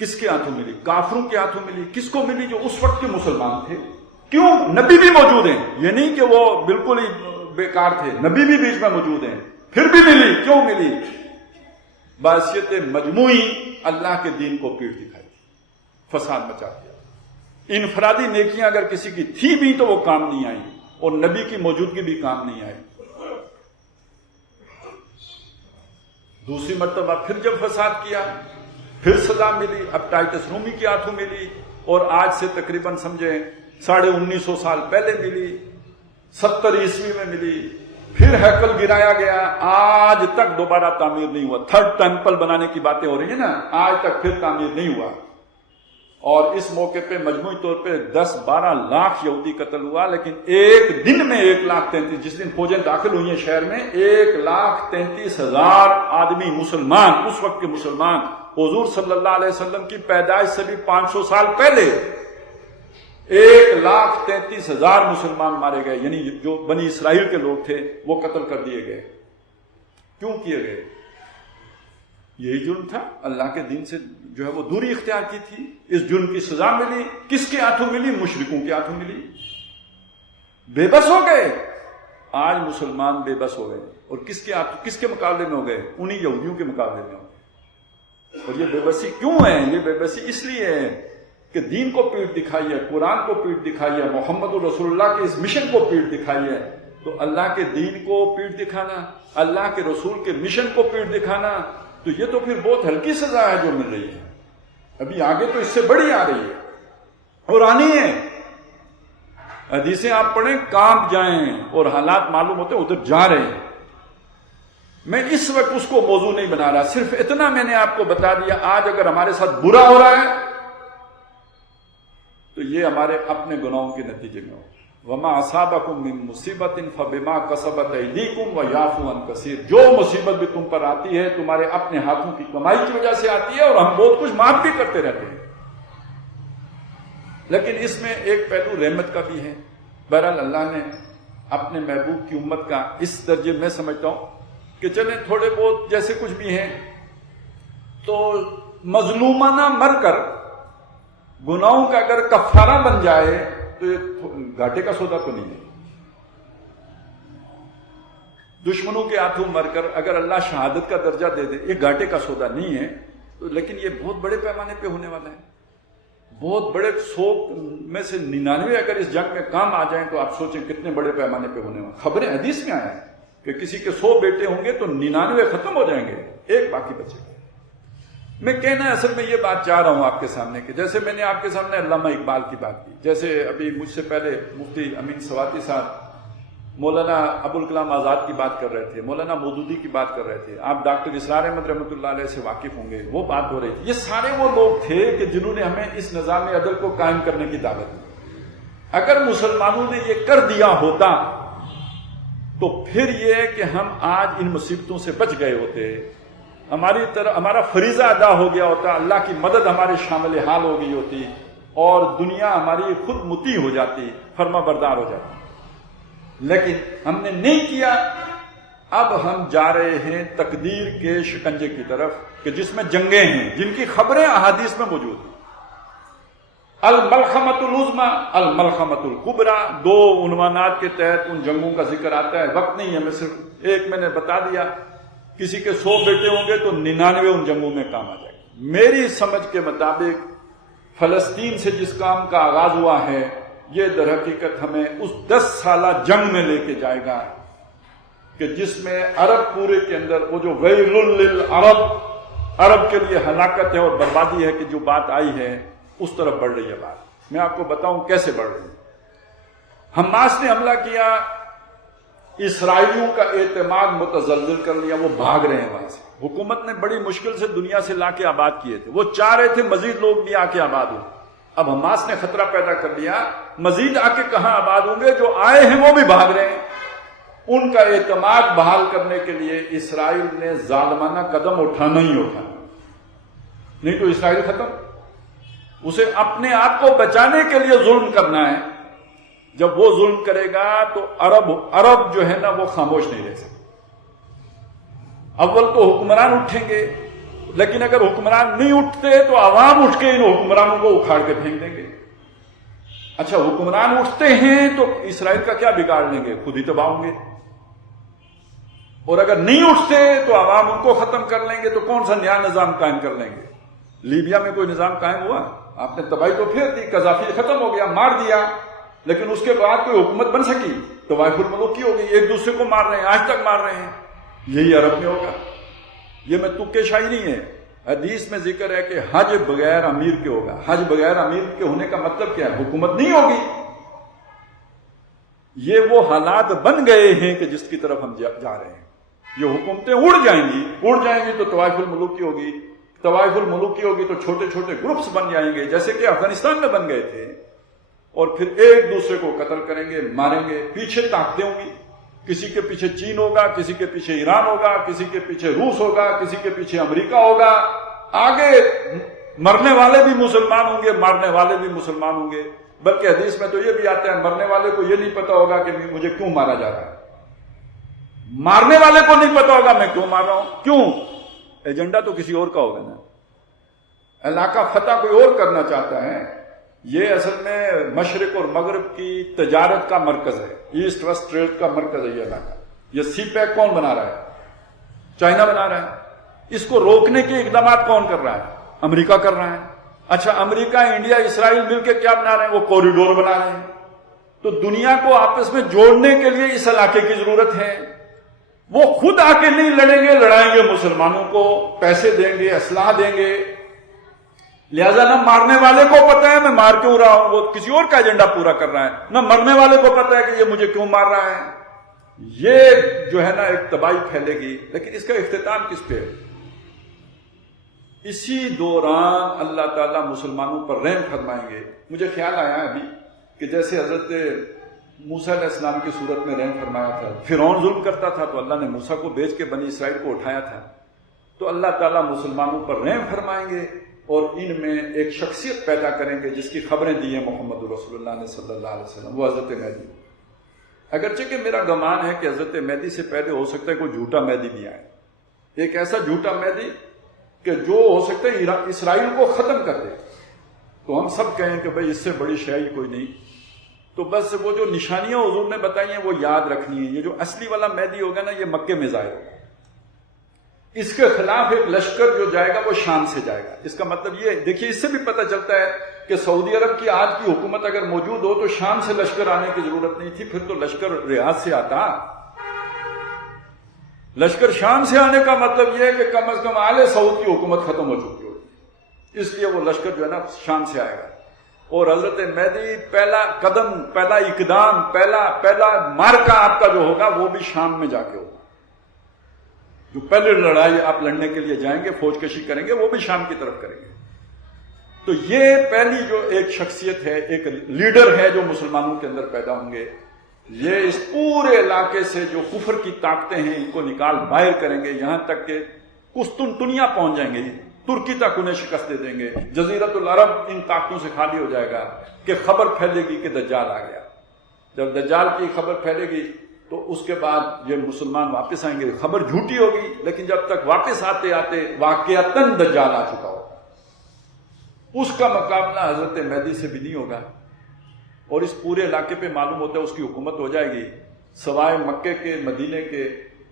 کس کے ہاتھوں ملی؟ کافروں کے ہاتھوں ملی۔ کس کو ملی؟ جو اس وقت کے مسلمان تھے۔ کیوں؟ نبی بھی موجود ہیں، یہ نہیں کہ وہ بالکل ہی بیکار تھے، نبی بھی بیچ میں موجود ہیں، پھر بھی ملی۔ کیوں ملی؟ بحیثیت مجموعی اللہ کے دین کو پیٹ دکھائی، فساد مچا دیا۔ انفرادی نیکیاں اگر کسی کی تھی بھی تو وہ کام نہیں آئی، اور نبی کی موجودگی بھی کام نہیں آئی۔ دوسری مرتبہ پھر جب فساد کیا، پھر سزا ملی، اب ٹائٹس رومی کے ہاتھوں ملی، اور آج سے تقریباً سمجھیں 1950 سال پہلے ملی، 70 عیسوی میں ملی، پھر ہیکل گرایا گیا، آج تک دوبارہ تعمیر نہیں ہوا۔ 3rd ٹیمپل بنانے کی باتیں ہو رہی ہیں نا، آج تک پھر تعمیر نہیں ہوا۔ اور اس موقع پہ مجموعی طور پہ 10-12 لاکھ یہودی قتل ہوا، لیکن ایک دن میں 1,33,000، جس دن فوجیں داخل ہوئی ہیں شہر میں، 1,33,000 آدمی مسلمان، اس وقت کے مسلمان حضور صلی اللہ علیہ وسلم کی پیدائش سے بھی 500 سال پہلے 1,33,000 مسلمان مارے گئے، یعنی جو بنی اسرائیل کے لوگ تھے وہ قتل کر دیے گئے۔ کیوں کیے گئے؟ یہی جرم تھا، اللہ کے دین سے جو ہے وہ دوری اختیار کی تھی۔ اس جرم کی سزا ملی، کس کے ہاتھوں ملی؟ مشرکوں کے ہاتھوں ملی، بے بس ہو گئے۔ آج مسلمان بے بس ہو گئے، اور کس کے ہاتھوں، کس کے مقابلے میں ہو گئے؟ انہی یہودیوں کے مقابلے میں ہو گئے۔ اور یہ بے بسی کیوں ہے؟ یہ بے بسی اس لیے ہے کہ دین کو پیٹ دکھائی ہے، قرآن کو پیٹ دکھائی ہے، محمد رسول اللہ کے اس مشن کو پیٹ دکھائی ہے۔ تو اللہ کے دین کو پیٹ دکھانا، اللہ کے رسول کے مشن کو پیٹ دکھانا، تو یہ تو پھر بہت ہلکی سزا ہے جو مل رہی ہے۔ ابھی آگے تو اس سے بڑی آ رہی ہے اور آنی ہے۔ حدیثیں آپ پڑھیں، کانپ جائیں، اور حالات معلوم ہوتے ہیں ادھر جا رہے ہیں۔ میں اس وقت اس کو موضوع نہیں بنا رہا، صرف اتنا میں نے آپ کو بتا دیا۔ آج اگر ہمارے ساتھ برا ہو رہا ہے تو یہ ہمارے اپنے گناہوں کے نتیجے میں ہو۔ وَمَا أَصَابَكُم مِّن مُّصِيبَةٍ فَبِمَا كَسَبَتْ أَيْدِيكُمْ وَيَعْفُو عَن كَثِيرٍ۔ جو مصیبت بھی تم پر آتی ہے تمہارے اپنے ہاتھوں کی کمائی کی وجہ سے آتی ہے، اور ہم بہت کچھ معاف بھی کرتے رہتے ہیں۔ لیکن اس میں ایک پہلو رحمت کا بھی ہے۔ بہرحال اللہ نے اپنے محبوب کی امت کا اس درجے میں سمجھتا ہوں کہ چلیں تھوڑے بہت جیسے کچھ بھی ہیں تو مظلومانہ مر کر گناہوں کا اگر کفارہ بن جائے تو یہ گھاٹے کا سودا تو نہیں ہے۔ دشمنوں کے ہاتھوں مر کر اگر اللہ شہادت کا درجہ دے دے، یہ گھاٹے کا سودا نہیں ہے۔ تو لیکن یہ بہت بڑے پیمانے پہ ہونے والا ہے۔ بہت بڑے 100 میں سے 99 اگر اس جنگ میں کام آ جائیں تو آپ سوچیں کتنے بڑے پیمانے پہ ہونے والا۔ خبریں حدیث میں آیا ہے کہ کسی کے 100 بیٹے ہوں گے تو 99 ختم ہو جائیں گے، ایک باقی بچے گا۔ میں کہنا ہے اصل میں یہ بات چاہ رہا ہوں آپ کے سامنے کہ جیسے میں نے آپ کے سامنے علامہ اقبال کی بات کی، جیسے ابھی مجھ سے پہلے مفتی امین سواتی صاحب مولانا ابوالکلام آزاد کی بات کر رہے تھے، مولانا مودودی کی بات کر رہے تھے، آپ ڈاکٹر اسرار احمد رحمۃ اللہ علیہ سے واقف ہوں گے، وہ بات ہو رہی تھی۔ یہ سارے وہ لوگ تھے کہ جنہوں نے ہمیں اس نظام عدل کو قائم کرنے کی دعوت دی۔ اگر مسلمانوں نے یہ کر دیا ہوتا تو پھر یہ کہ ہم آج ان مصیبتوں سے بچ گئے ہوتے، ہمارا فریضہ ادا ہو گیا ہوتا، اللہ کی مدد ہمارے شامل حال ہو گئی ہوتی، اور دنیا ہماری خود مطیع ہو جاتی، فرما بردار ہو جاتی۔ لیکن ہم نے نہیں کیا۔ اب ہم جا رہے ہیں تقدیر کے شکنجے کی طرف کہ جس میں جنگیں ہیں، جن کی خبریں احادیث میں موجود ہیں۔ الملحمۃ العظمیٰ، الملحمۃ الکبریٰ، 2 عنوانات کے تحت ان جنگوں کا ذکر آتا ہے۔ وقت نہیں ہے، میں صرف ایک میں نے بتا دیا۔ کسی کے 100 بیٹے ہوں گے تو 99 ان جنگوں میں کام آ جائے گا۔ میری سمجھ کے مطابق فلسطین سے جس کام کا آغاز ہوا ہے، یہ در حقیقت ہمیں اس 10 سالہ جنگ میں لے کے جائے گا کہ جس میں عرب پورے کے اندر وہ جو ویل للعرب، عرب کے لیے ہلاکت ہے اور بربادی ہے کہ جو بات آئی ہے اس طرف بڑھ رہی ہے بات۔ میں آپ کو بتاؤں کیسے بڑھ رہی ہے۔ حماس نے حملہ کیا، اسرائیلیوں کا اعتماد متزلزل کر لیا، وہ بھاگ رہے ہیں وہاں سے۔ حکومت نے بڑی مشکل سے دنیا سے لا کے آباد کیے تھے، وہ چاہ رہے تھے مزید لوگ بھی آ کے آباد ہوں۔ اب حماس نے خطرہ پیدا کر لیا، مزید آ کے کہاں آباد ہوں گے؟ جو آئے ہیں وہ بھی بھاگ رہے ہیں۔ ان کا اعتماد بحال کرنے کے لیے اسرائیل نے ظالمانہ قدم اٹھانا ہی اٹھانا، نہیں تو اسرائیل ختم۔ اسے اپنے آپ کو بچانے کے لیے ظلم کرنا ہے۔ جب وہ ظلم کرے گا تو عرب جو ہے نا وہ خاموش نہیں رہ سکتے۔ اول تو حکمران اٹھیں گے، لیکن اگر حکمران نہیں اٹھتے تو عوام اٹھ کے ان حکمرانوں کو اکھاڑ کے پھینک دیں گے۔ اچھا حکمران اٹھتے ہیں تو اسرائیل کا کیا بگاڑ لیں گے؟ خود ہی تباہ ہوں گے۔ اور اگر نہیں اٹھتے تو عوام ان کو ختم کر لیں گے، تو کون سا نیا نظام قائم کر لیں گے؟ لیبیا میں کوئی نظام قائم ہوا؟ آپ نے تباہی تو پھیر دی، قذافی ختم ہو گیا، مار دیا، لیکن اس کے بعد کوئی حکومت بن سکی؟ طوائف الملوک کی ہو گئی، ایک دوسرے کو مار رہے ہیں، آج تک مار رہے ہیں۔ یہی عرب میں ہوگا۔ یہ میں تکے شاہی نہیں ہے، حدیث میں ذکر ہے کہ حج بغیر امیر کے ہوگا۔ حج بغیر امیر کے ہونے کا مطلب کیا ہے؟ حکومت نہیں ہوگی۔ یہ وہ حالات بن گئے ہیں کہ جس کی طرف ہم جا رہے ہیں۔ یہ حکومتیں اڑ جائیں گی تو طوائف الملوک کی ہوگی، طوائف الملوک کی ہوگی تو چھوٹے چھوٹے گروپس بن جائیں گے، جیسے کہ افغانستان میں بن گئے تھے، اور پھر ایک دوسرے کو قتل کریں گے، ماریں گے۔ پیچھے طاقتیں ہوں گی، کسی کے پیچھے چین ہوگا، کسی کے پیچھے ایران ہوگا، کسی کے پیچھے روس ہوگا، کسی کے پیچھے امریکہ ہوگا۔ آگے مرنے والے بھی مسلمان ہوں گے، مارنے والے بھی مسلمان ہوں گے، بلکہ حدیث میں تو یہ بھی آتا ہے مرنے والے کو یہ نہیں پتا ہوگا کہ مجھے کیوں مارا جا رہا ہے، مارنے والے کو نہیں پتا ہوگا میں کیوں مار رہا ہوں. کیوں؟ ایجنڈا تو کسی اور کا ہوگا نا، علاقہ فتح کوئی اور کرنا چاہتا ہے. یہ اصل میں مشرق اور مغرب کی تجارت کا مرکز ہے، ایسٹ ویسٹ ٹریڈ کا مرکز ہے یہ علاقہ. یہ سی پیک کون بنا رہا ہے؟ چائنا بنا رہا ہے. اس کو روکنے کے اقدامات کون کر رہا ہے؟ امریکہ کر رہا ہے. اچھا، امریکہ انڈیا اسرائیل مل کے کیا بنا رہے ہیں؟ وہ کوریڈور بنا رہے ہیں. تو دنیا کو آپس میں جوڑنے کے لیے اس علاقے کی ضرورت ہے. وہ خود آ کے نہیں لڑیں گے، لڑائیں گے مسلمانوں کو، پیسے دیں گے، اسلحہ دیں گے. لہذا نہ مارنے والے کو پتا ہے میں مار کیوں رہا ہوں، وہ کسی اور کا ایجنڈا پورا کر رہا ہے، نہ مرنے والے کو پتا ہے کہ یہ مجھے کیوں مار رہا ہے. یہ جو ہے نا ایک تباہی پھیلے گی. لیکن اس کا اختتام کس پہ؟ اسی دوران اللہ تعالیٰ مسلمانوں پر رحم فرمائیں گے. مجھے خیال آیا ابھی کہ جیسے حضرت موسیٰ علیہ السلام کی صورت میں رحم فرمایا تھا، فرعون ظلم کرتا تھا تو اللہ نے موسیٰ کو بھیج کے بنی اسرائیل کو اٹھایا تھا. تو اللہ تعالیٰ مسلمانوں پر رحم فرمائیں گے اور ان میں ایک شخصیت پیدا کریں گے جس کی خبریں دی ہیں محمد رسول اللہ نے صلی اللہ علیہ وسلم، وہ حضرت مہدی. اگرچہ کہ میرا گمان ہے کہ حضرت مہدی سے پہلے ہو سکتا ہے کوئی جھوٹا مہدی بھی آئے، ایک ایسا جھوٹا مہدی کہ جو ہو سکتا ہے اسرائیل کو ختم کر دے. تو ہم سب کہیں کہ بھئی اس سے بڑی شے کوئی نہیں. تو بس وہ جو نشانیاں حضور نے بتائی ہیں وہ یاد رکھنی ہے. یہ جو اصلی والا مہدی ہوگا نا یہ مکے میں ظاہر ہوگا. اس کے خلاف ایک لشکر جو جائے گا وہ شام سے جائے گا. اس کا مطلب یہ دیکھیے، اس سے بھی پتہ چلتا ہے کہ سعودی عرب کی آج کی حکومت اگر موجود ہو تو شام سے لشکر آنے کی ضرورت نہیں تھی، پھر تو لشکر ریاض سے آتا. لشکر شام سے آنے کا مطلب یہ ہے کہ کم از کم آل سعود کی حکومت ختم ہو چکی ہوگی، اس لیے وہ لشکر جو ہے نا شام سے آئے گا. اور حضرت مہدی پہلا قدم، پہلا اقدام، پہلا مارکا آپ کا جو ہوگا وہ بھی شام میں جا کے ہوگا. جو پہلے لڑائی آپ لڑنے کے لیے جائیں گے، فوج کشی کریں گے، وہ بھی شام کی طرف کریں گے. تو یہ پہلی جو ایک شخصیت ہے، ایک لیڈر ہے جو مسلمانوں کے اندر پیدا ہوں گے. یہ اس پورے علاقے سے جو کفر کی طاقتیں ہیں ان کو نکال باہر کریں گے، یہاں تک کہ قسطنطنیہ پہنچ جائیں گے، ترکی تک انہیں شکست دے دیں گے. جزیرت العرب ان طاقتوں سے خالی ہو جائے گا کہ خبر پھیلے گی کہ دجال آ گیا. جب دجال کی خبر پھیلے گی تو اس کے بعد یہ مسلمان واپس آئیں گے. خبر جھوٹی ہوگی لیکن جب تک واپس آتے آتے واقعتاً دجال آ چکا ہوگا. اس کا مقابلہ حضرت مہدی سے بھی نہیں ہوگا. اور اس پورے علاقے پہ معلوم ہوتا ہے اس کی حکومت ہو جائے گی. سوائے مکے کے، مدینے کے،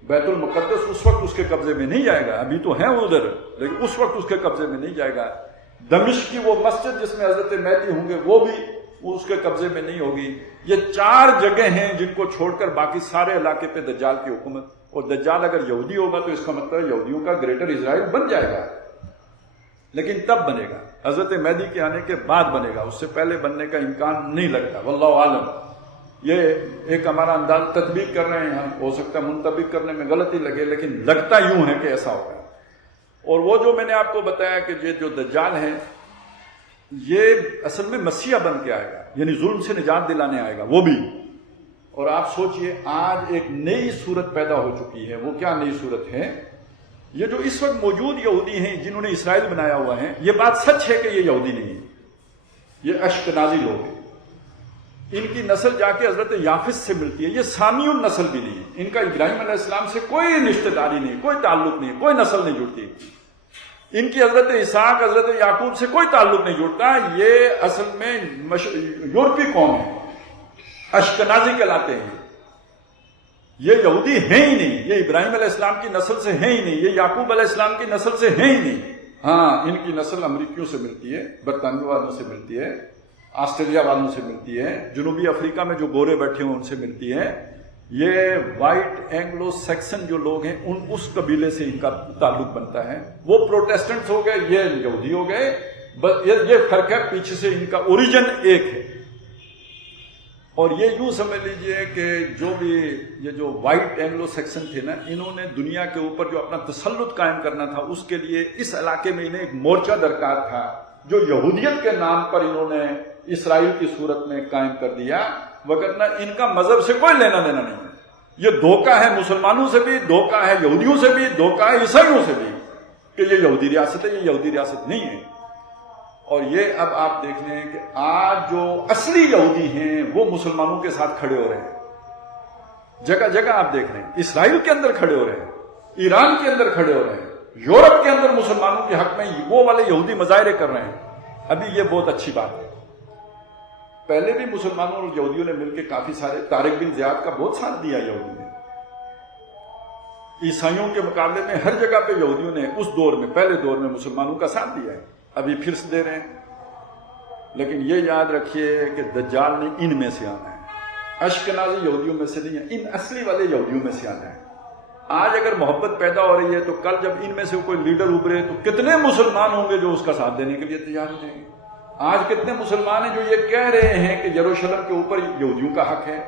بیت المقدس اس وقت اس کے قبضے میں نہیں جائے گا. ابھی تو ہیں ادھر لیکن اس وقت اس کے قبضے میں نہیں جائے گا. دمشق کی وہ مسجد جس میں حضرت مہدی ہوں گے وہ بھی اس کے قبضے میں نہیں ہوگی. یہ 4 جگہ ہیں جن کو چھوڑ کر باقی سارے علاقے پہ دجال کی حکومت. اور دجال اگر یہودی ہوگا تو اس کا مطلب یہودیوں کا گریٹر اسرائیل بن جائے گا. لیکن تب بنے گا، حضرت مہدی کے آنے کے بعد بنے گا، اس سے پہلے بننے کا امکان نہیں لگتا. واللہ عالم. یہ ایک ہمارا انداز تطبیق کر رہے ہیں ہم، ہو سکتا ہے منطبق کرنے میں غلطی لگے لیکن لگتا یوں ہے کہ ایسا ہوگا. اور وہ جو میں نے آپ کو بتایا کہ یہ جو دجال ہے یہ اصل میں مسیح بن کے آئے گا، یعنی ظلم سے نجات دلانے آئے گا وہ بھی. اور آپ سوچئے آج ایک نئی صورت پیدا ہو چکی ہے. وہ کیا نئی صورت ہے؟ یہ جو اس وقت موجود یہودی ہیں جنہوں نے اسرائیل بنایا ہوا ہے، یہ بات سچ ہے کہ یہ یہودی نہیں ہے، یہ اشکنازی لوگ ہیں. ان کی نسل جا کے حضرت یافس سے ملتی ہے. یہ سامی النسل بھی نہیں ہے، ان کا ابراہیم علیہ السلام سے کوئی رشتہ داری نہیں، کوئی تعلق نہیں، کوئی نسل نہیں جڑتی. ان کی حضرت اسحاق، حضرت یعقوب سے کوئی تعلق نہیں جڑتا. یہ اصل میں یورپی قوم ہے، اشکنازی کہلاتے ہیں. یہ یہودی ہیں ہی نہیں، یہ ابراہیم علیہ السلام کی نسل سے ہیں ہی نہیں، یہ یعقوب علیہ السلام کی نسل سے ہیں ہی نہیں. ہاں، ان کی نسل امریکیوں سے ملتی ہے، برطانیہ والوں سے ملتی ہے، آسٹریلیا والوں سے ملتی ہے، جنوبی افریقہ میں جو گورے بیٹھے ہیں ان سے ملتی ہے. یہ وائٹ اینگلو سیکسن جو لوگ ہیں اس قبیلے سے ان کا تعلق بنتا ہے. وہ پروٹیسٹنٹس ہو گئے، یہ یہودی ہو گئے. بس یہ فرق ہے، پیچھے سے ان کا اوریجن ایک ہے. اور یہ یوں سمجھ لیجئے کہ جو بھی یہ جو وائٹ اینگلو سیکسن تھے نا، انہوں نے دنیا کے اوپر جو اپنا تسلط قائم کرنا تھا اس کے لیے اس علاقے میں انہیں ایک مورچہ درکار تھا جو یہودیت کے نام پر انہوں نے اسرائیل کی صورت میں قائم کر دیا. وگرنہ ان کا مذہب سے کوئی لینا دینا نہیں ہے. یہ دھوکہ ہے مسلمانوں سے بھی، دھوکہ ہے یہودیوں سے بھی، دھوکہ ہے عیسائیوں سے بھی. کہ یہ یہودی ریاست ہے، یہ یہودی ریاست نہیں ہے۔ اور یہ اب آپ دیکھ لیں کہ آج جو اصلی یہودی ہیں وہ مسلمانوں کے ساتھ کھڑے ہو رہے ہیں، جگہ جگہ آپ دیکھ رہے ہیں، اسرائیل کے اندر کھڑے ہو رہے ہیں، ایران کے اندر کھڑے ہو رہے ہیں، یورپ کے اندر مسلمانوں کے حق میں وہ والے یہودی مظاہرے کر رہے ہیں۔ ابھی یہ بہت اچھی بات ہے۔ پہلے بھی مسلمانوں اور یہودیوں نے مل کے کافی سارے، طارق بن زیاد کا بہت ساتھ دیا یہودیوں نے، عیسائیوں کے مقابلے میں ہر جگہ پہ یہودیوں نے اس دور میں، پہلے دور میں مسلمانوں کا ساتھ دیا ہے، ابھی پھر سے دے رہے ہیں۔ لیکن یہ یاد رکھیے کہ دجال نے ان میں سے آنا ہے، اشکنازی یہودیوں میں سے نہیں ہے، ان اصلی والے یہودیوں میں سے آنا ہے۔ آج اگر محبت پیدا ہو رہی ہے تو کل جب ان میں سے کوئی لیڈر ابھرے تو کتنے مسلمان ہوں گے جو اس کا ساتھ دینے کے لیے تیار ہو جائیں گے۔ آج کتنے مسلمان ہیں جو یہ کہہ رہے ہیں کہ یروشلم کے اوپر یہودیوں کا حق ہے،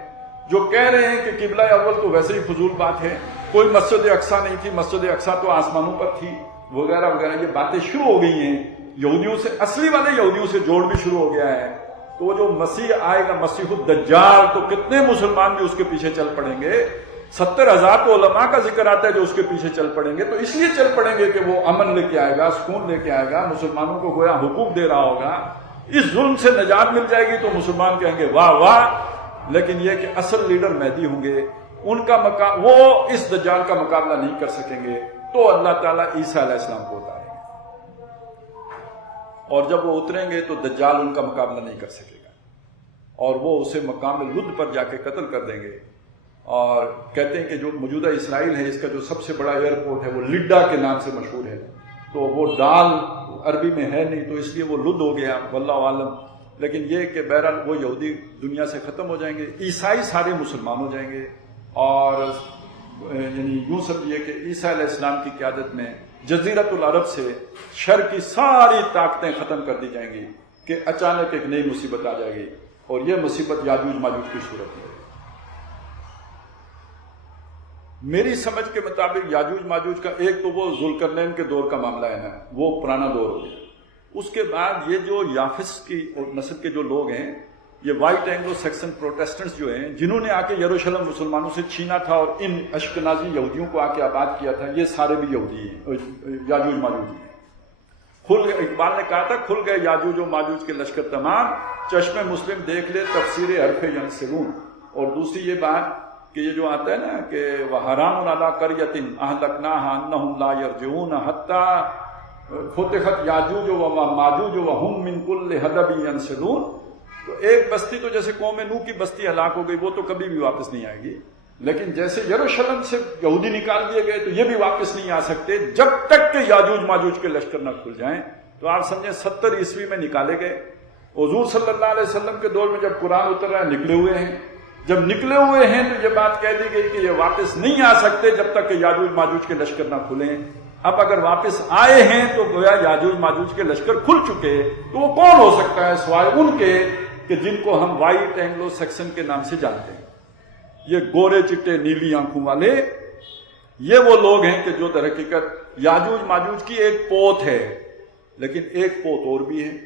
جو کہہ رہے ہیں کہ قبلہ اول تو ویسے ہی فضول بات ہے، کوئی مسجد اقصیٰ نہیں تھی، مسجد اقصیٰ تو آسمانوں پر تھی، وغیرہ وغیرہ۔ یہ باتیں شروع ہو گئی ہیں یہودیوں سے، اصلی والے یہودیوں سے جوڑ بھی شروع ہو گیا ہے۔ تو جو مسیح آئے گا، مسیح الدجال، تو کتنے مسلمان بھی اس کے پیچھے چل پڑیں گے۔ 70,000 تو علماء کا ذکر آتا ہے جو اس کے پیچھے چل پڑیں گے، تو اس لیے چل پڑیں گے کہ وہ امن لے کے آئے گا، سکون لے کے آئے گا، مسلمانوں کو گویا حقوق دے رہا ہوگا، اس ظلم سے نجات مل جائے گی، تو مسلمان کہیں گے واہ واہ۔ لیکن یہ کہ اصل لیڈر مہدی ہوں گے، ان کا وہ اس دجال کا مقابلہ نہیں کر سکیں گے، تو اللہ تعالیٰ عیسیٰ علیہ السلام کو اتاریں گے، اور جب وہ اتریں گے تو دجال ان کا مقابلہ نہیں کر سکے گا، اور وہ اسے مقام لد پر جا کے قتل کر دیں گے۔ اور کہتے ہیں کہ جو موجودہ اسرائیل ہے، اس کا جو سب سے بڑا ایئرپورٹ ہے وہ لڈا کے نام سے مشہور ہے، تو وہ ڈال عربی میں ہے نہیں، تو اس لیے وہ لد ہو گیا، واللہ عالم۔ لیکن یہ کہ بہرحال وہ یہودی دنیا سے ختم ہو جائیں گے، عیسائی سارے مسلمان ہو جائیں گے، اور یعنی یوں سمجھیے کہ عیسیٰ علیہ السلام کی قیادت میں جزیرت العرب سے شر کی ساری طاقتیں ختم کر دی جائیں گی، کہ اچانک ایک نئی مصیبت آ جائے گی، اور یہ مصیبت یاجوج ماجوج کی صورت میں۔ میری سمجھ کے مطابق یاجوج ماجوج کا ایک تو وہ ذوالقرنین کے دور کا معاملہ ہے نا، وہ پرانا دور ہو گیا۔ اس کے بعد یہ جو یافس کی نسل کے جو لوگ ہیں، یہ وائٹ اینگلو سیکسن پروٹیسٹنٹس جو ہیں، جنہوں نے آ کے یروشلم مسلمانوں سے چھینا تھا اور ان اشکنازی یہودیوں کو آ کے آباد کیا تھا، یہ سارے بھی یہودی ہیں، یاجوج ماجوج ہیں۔ اقبال نے کہا تھا کھل گئے یاجوج و ماجوج کے لشکر تمام، چشم مسلم دیکھ لے تفسیر حرف ینسلون۔ اور دوسری یہ بات کہ یہ جو آتا ہے نا کہ وَحَرَامٌ عَلَىٰ قَرْيَةٍ أَهْلَكْنَاهَا أَنَّهُمْ لَا يَرْجِعُونَ حَتَّىٰ فُتِحَتْ يَأْجُوجُ وَمَأْجُوجُ وَهُمْ مِنْ كُلِّ حَدَبٍ يَنْسِلُونَ۔ تو ایک بستی تو جیسے قوم نوح کی بستی ہلاک ہو گئی، وہ تو کبھی بھی واپس نہیں آئے گی، لیکن جیسے یروشلم سے یہودی نکال دیے گئے تو یہ بھی واپس نہیں آ سکتے جب تک کہ یاجوج ماجوج کے لشکر نہ کھل جائیں۔ تو آپ سمجھیں 70 عیسوی میں نکالے گئے، حضور صلی اللہ علیہ وسلم کے دور میں جب قرآن اتر رہا ہے نکلے ہوئے ہیں، جب نکلے ہوئے ہیں تو یہ بات کہہ دی گئی کہ یہ واپس نہیں آ سکتے جب تک کہ یاجوج ماجوج کے لشکر نہ کھلیں۔ اب اگر واپس آئے ہیں تو گویا یاجوج ماجوج کے لشکر کھل چکے، تو وہ کون ہو سکتا ہے سوائے ان کے کہ جن کو ہم وائٹ اینگلو سیکسن کے نام سے جانتے ہیں، یہ گورے چٹے نیلی آنکھوں والے، یہ وہ لوگ ہیں کہ جو در حقیقت یاجوج ماجوج کی ایک پوت ہے، لیکن ایک پوت اور بھی ہے،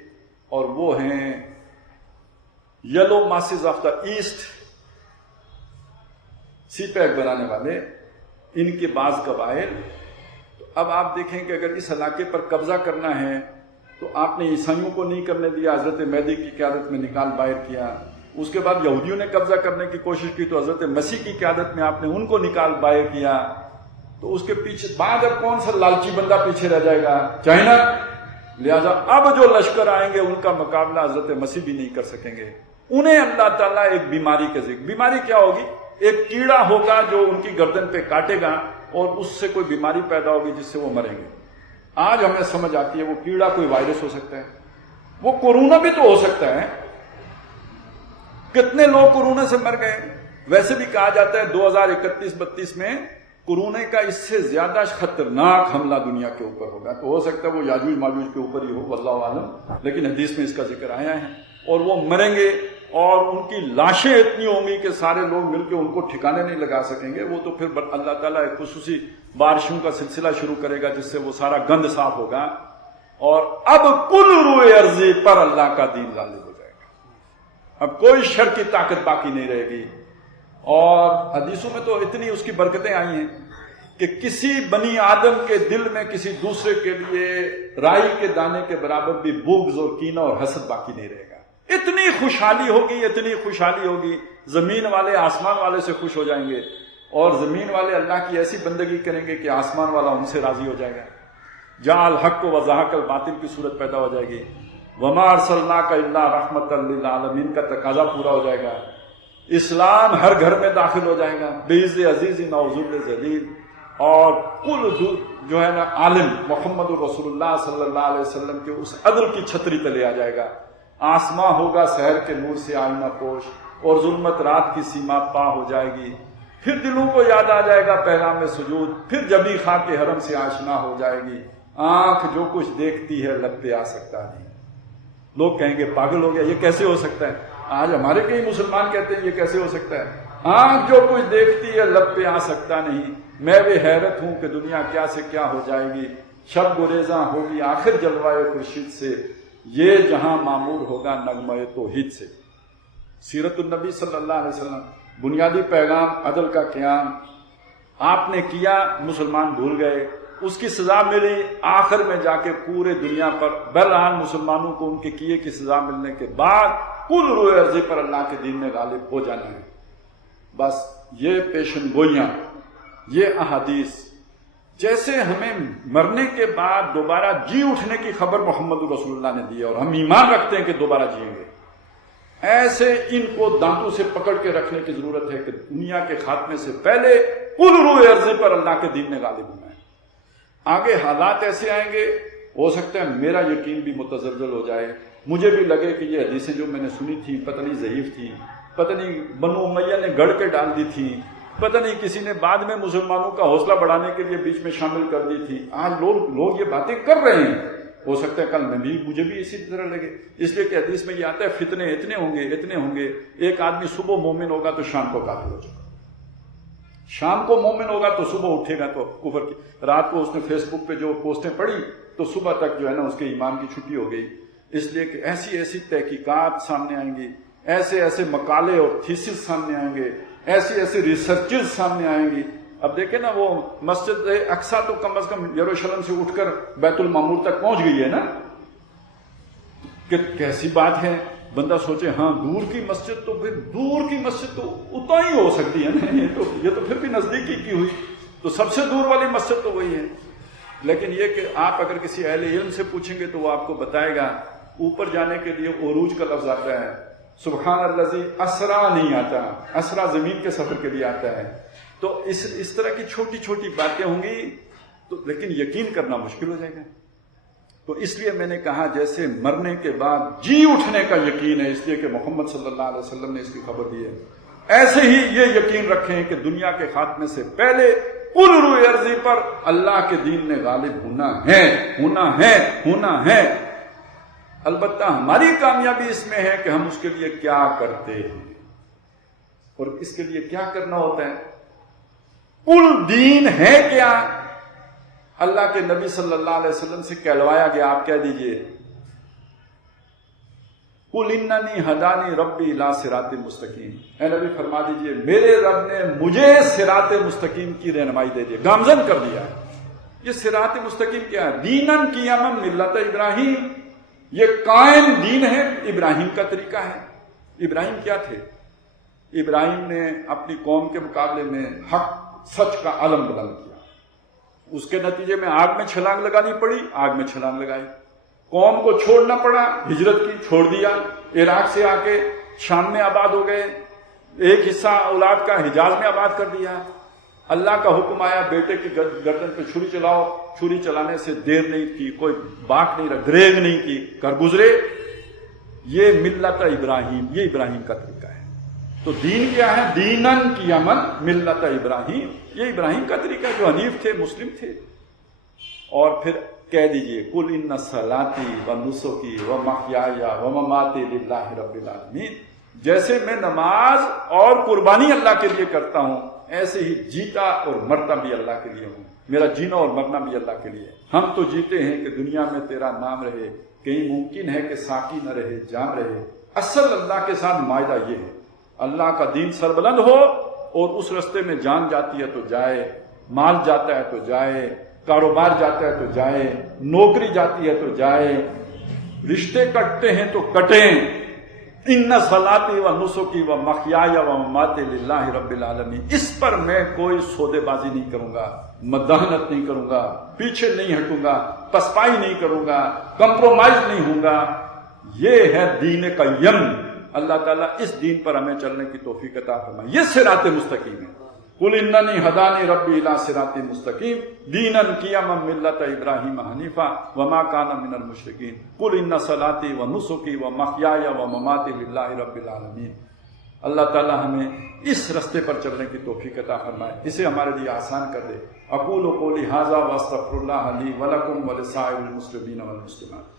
اور وہ ہیں yellow masses of the east, CPEC بنانے والے، ان کے بعض قبائل۔ تو اب آپ دیکھیں کہ اگر اس علاقے پر قبضہ کرنا ہے تو آپ نے عیسائیوں کو نہیں کرنے دیا، حضرت مہدی کی قیادت میں نکال باہر کیا، اس کے بعد یہودیوں نے قبضہ کرنے کی کوشش کی تو حضرت مسیح کی قیادت میں آپ نے ان کو نکال باہر کیا۔ تو اس کے پیچھے بعد اب کون سا لالچی بندہ پیچھے رہ جائے گا؟ چائنا۔ لہذا اب جو لشکر آئیں گے ان کا مقابلہ حضرت مسیح بھی نہیں کر سکیں گے۔ انہیں اللہ تعالیٰ ایک بیماری کا ذکر، بیماری کیا ہوگی؟ ایک کیڑا ہوگا جو ان کی گردن پہ کاٹے گا اور اس سے کوئی بیماری پیدا ہوگی جس سے وہ مریں گے۔ آج ہمیں سمجھ آتی ہے وہ کیڑا کوئی وائرس ہو سکتا ہے، وہ کورونا بھی تو ہو سکتا ہے۔ کتنے لوگ کورونا سے مر گئے؟ ویسے بھی کہا جاتا ہے 2031-32 میں کورونا کا اس سے زیادہ خطرناک حملہ دنیا کے اوپر ہوگا۔ تو ہو سکتا ہے وہ یاجوج ماجوج کے اوپر ہی ہو، واللہ عالم، لیکن حدیث میں اس کا ذکر آیا ہے۔ اور وہ مریں گے اور ان کی لاشیں اتنی ہوں گی کہ سارے لوگ مل کے ان کو ٹھکانے نہیں لگا سکیں گے۔ وہ تو پھر اللہ تعالیٰ ایک خصوصی بارشوں کا سلسلہ شروع کرے گا جس سے وہ سارا گند صاف ہوگا، اور اب کل روئے ارضی پر اللہ کا دین غالب ہو جائے گا۔ اب کوئی شر کی طاقت باقی نہیں رہے گی، اور حدیثوں میں تو اتنی اس کی برکتیں آئی ہیں، کہ کسی بنی آدم کے دل میں کسی دوسرے کے لیے رائی کے دانے کے برابر بھی بغض اور کینہ اور حسد باقی نہیں رہے گا۔ اتنی خوشحالی ہوگی، اتنی خوشحالی ہوگی، زمین والے آسمان والے سے خوش ہو جائیں گے، اور زمین والے اللہ کی ایسی بندگی کریں گے کہ آسمان والا ان سے راضی ہو جائے گا۔ جاء الحق و زہق الباطل کی صورت پیدا ہو جائے گی۔ وما ارسلناک الا رحمۃ للعالمین کا تقاضا پورا ہو جائے گا۔ اسلام ہر گھر میں داخل ہو جائے گا، بعز عزیز او ذل ذلیل، اور کل جو ہے نا عالم محمد رسول اللہ صلی اللہ علیہ وسلم کے اس عدل کی چھتری تلے آ جائے گا۔ آسماں ہوگا سحر کے نور سے آئینہ پوش، اور ظلمت رات کی سیما پا ہو جائے گی۔ پھر دلوں کو یاد آ جائے گا پیغام سجود، پھر جبی خاک کے حرم سے آشنا ہو جائے گی۔ آنکھ جو کچھ دیکھتی ہے لب پہ آ سکتا نہیں۔ لوگ کہیں گے پاگل ہو گیا، یہ کیسے ہو سکتا ہے؟ آج ہمارے کئی مسلمان کہتے ہیں یہ کیسے ہو سکتا ہے؟ آنکھ جو کچھ دیکھتی ہے لب پہ آ سکتا نہیں۔ میں بھی حیرت ہوں کہ دنیا کیا سے کیا ہو جائے گی، شب گریزاں ہوگی آخر جلوائے خورشید سے، یہ جہاں معمور ہوگا نغمہ توحید سے۔ سیرت النبی صلی اللہ علیہ وسلم، بنیادی پیغام عدل کا قیام آپ نے کیا، مسلمان بھول گئے، اس کی سزا ملی آخر میں جا کے پورے دنیا پر۔ بہرحال مسلمانوں کو ان کے کیے کی سزا ملنے کے بعد کل روئے عرضی پر اللہ کے دین میں غالب ہو جانا ہے۔ بس یہ پیشن گوئیاں، یہ احادیث، جیسے ہمیں مرنے کے بعد دوبارہ جی اٹھنے کی خبر محمد رسول اللہ نے دی ہے اور ہم ایمان رکھتے ہیں کہ دوبارہ جئیں گے، ایسے ان کو دانتوں سے پکڑ کے رکھنے کی ضرورت ہے کہ دنیا کے خاتمے سے پہلے کل روئے عرضی پر اللہ کے دین میں غالب ہونا ہے۔ آگے حالات ایسے آئیں گے، ہو سکتا ہے میرا یقین بھی متزلزل ہو جائے، مجھے بھی لگے کہ یہ حدیثیں جو میں نے سنی تھی پتہ نہیں ضعیف تھی، پتہ نہیں بنو امیہ نے گڑھ کے ڈال دی تھی، پتہ نہیں کسی نے بعد میں مسلمانوں کا حوصلہ بڑھانے کے لیے بیچ میں شامل کر دی تھی۔ آج لوگ یہ باتیں کر رہے ہیں، ہو سکتا ہے کل مجھے بھی اسی طرح لگے، اس لیے کہ حدیث میں یہ آتا ہے فتنے اتنے ہوں گے، ایک آدمی صبح مومن ہوگا تو شام کو کافر ہو جائے گا، شام کو مومن ہوگا تو صبح اٹھے گا تو کفر کی، رات کو اس نے فیس بک پہ جو پوسٹیں پڑھی تو صبح تک جو ہے نا اس کے ایمان کی چھٹی ہو گئی۔ اس لیے کہ ایسی تحقیقات سامنے آئیں گی، ایسے مقالے اور تھیسس سامنے آئیں گے، ایسی ریسرچز سامنے آئیں گی۔ اب دیکھیں نا، وہ مسجد اقصیٰ تو کم از کم یروشلم سے اٹھ کر بیت المعمور تک پہنچ گئی ہے نا، کہ کیسی بات ہے۔ بندہ سوچے ہاں دور کی مسجد تو پھر دور کی مسجد تو اتنا ہی ہو سکتی ہے نا، یہ تو پھر بھی نزدیکی کی ہوئی، تو سب سے دور والی مسجد تو وہی ہے۔ لیکن یہ کہ آپ اگر کسی اہل علم سے پوچھیں گے تو وہ آپ کو بتائے گا اوپر جانے کے لیے عروج کا لفظ آتا ہے، سبحان الذی اسرا نہیں آتا، اسرا زمین کے سفر کے لیے آتا ہے۔ تو اس طرح کی چھوٹی چھوٹی باتیں ہوں گی تو لیکن یقین کرنا مشکل ہو جائے گا۔ تو اس لیے میں نے کہا جیسے مرنے کے بعد جی اٹھنے کا یقین ہے، اس لیے کہ محمد صلی اللہ علیہ وسلم نے اس کی خبر دی ہے، ایسے ہی یہ یقین رکھیں کہ دنیا کے خاتمے سے پہلے کل روئے عرضی پر اللہ کے دین نے غالب ہونا ہے۔ البتہ ہماری کامیابی اس میں ہے کہ ہم اس کے لیے کیا کرتے ہیں، اور اس کے لیے کیا کرنا ہوتا ہے۔ کل دین ہے کیا؟ اللہ کے نبی صلی اللہ علیہ وسلم سے کہلوایا گیا، آپ کہہ دیجئے قُلْ إِنَّنِي هَدَانِي رَبِّي إِلَىٰ صِرَاطٍ مُسْتَقِيمٍ، اے نبی فرما دیجئے میرے رب نے مجھے صراط مستقیم کی رہنمائی دے دی، گامزن کر دیا۔ یہ صراط مستقیم کیا ہے؟ دیناً قیاماً ملت ابراہیم، یہ قائم دین ہے، ابراہیم کا طریقہ ہے۔ ابراہیم کیا تھے؟ ابراہیم نے اپنی قوم کے مقابلے میں حق سچ کا علم بلند کیا، اس کے نتیجے میں آگ میں چھلانگ لگانی پڑی، آگ میں چھلانگ لگائی، قوم کو چھوڑنا پڑا، ہجرت کی، چھوڑ دیا، عراق سے آ کے شام میں آباد ہو گئے، ایک حصہ اولاد کا حجاز میں آباد کر دیا۔ اللہ کا حکم آیا بیٹے کی گردن پہ چھری چلاؤ، چھری چلانے سے دیر نہیں کی، کوئی باک نہیں رہا، دریغ نہیں کی، کر گزرے۔ یہ ملت ابراہیم، یہ ابراہیم کا طریقہ ہے۔ تو دین کیا ہے؟ دیناً قیاماً ملت ابراہیم، یہ ابراہیم کا طریقہ جو حنیف تھے، مسلم تھے۔ اور پھر کہہ دیجئے قُلْ إِنَّ صَلَاتِي وَنُسُكِي وَمَحْيَايَ وَمَمَاتِي لِلَّهِ رَبِّ الْعَالَمِينَ، جیسے میں نماز اور قربانی اللہ کے لیے کرتا ہوں، ایسے ہی جیتا اور مرتا بھی اللہ کے لیے ہوں، میرا جینا اور مرنا بھی اللہ کے لیے۔ ہم تو جیتے ہیں کہ دنیا میں تیرا نام رہے، کہیں ممکن ہے کہ ساقی نہ رہے، جام رہے۔ اصل اللہ کے ساتھ معاہدہ یہ ہے، اللہ کا دین سربلند ہو اور اس رستے میں جان جاتی ہے تو جائے، مال جاتا ہے تو جائے، کاروبار جاتا ہے تو جائے، نوکری جاتی ہے تو جائے، رشتے کٹتے ہیں تو کٹیں۔ ان صلاتی و نسکی و محیای و مماتی للہ رب العالمین، اس پر میں کوئی سودے بازی نہیں کروں گا، مداحنت نہیں کروں گا، پیچھے نہیں ہٹوں گا، پسپائی نہیں کروں گا، کمپرومائز نہیں ہوں گا۔ یہ ہے دین قیم۔ اللہ تعالیٰ اس دین پر ہمیں چلنے کی توفیق عطا فرمائے۔ یہ صراط مستقیم ہے۔ قل اننی ہدانی ربی الی صراط مستقیم دینا قیما ملت ابراہیم حنیفا وما کان من المشرکین قل ان صلاتی و نسکی و محیای و مماتی للہ رب العالمین۔ اللہ تعالی ہمیں اس رستے پر چلنے کی توفیق عطا فرمائے، اسے ہمارے لیے آسان کر دے۔ اقول قولی ھذا واستغفر اللہ لی ولکم ولسائر المسلمین والمسلمات۔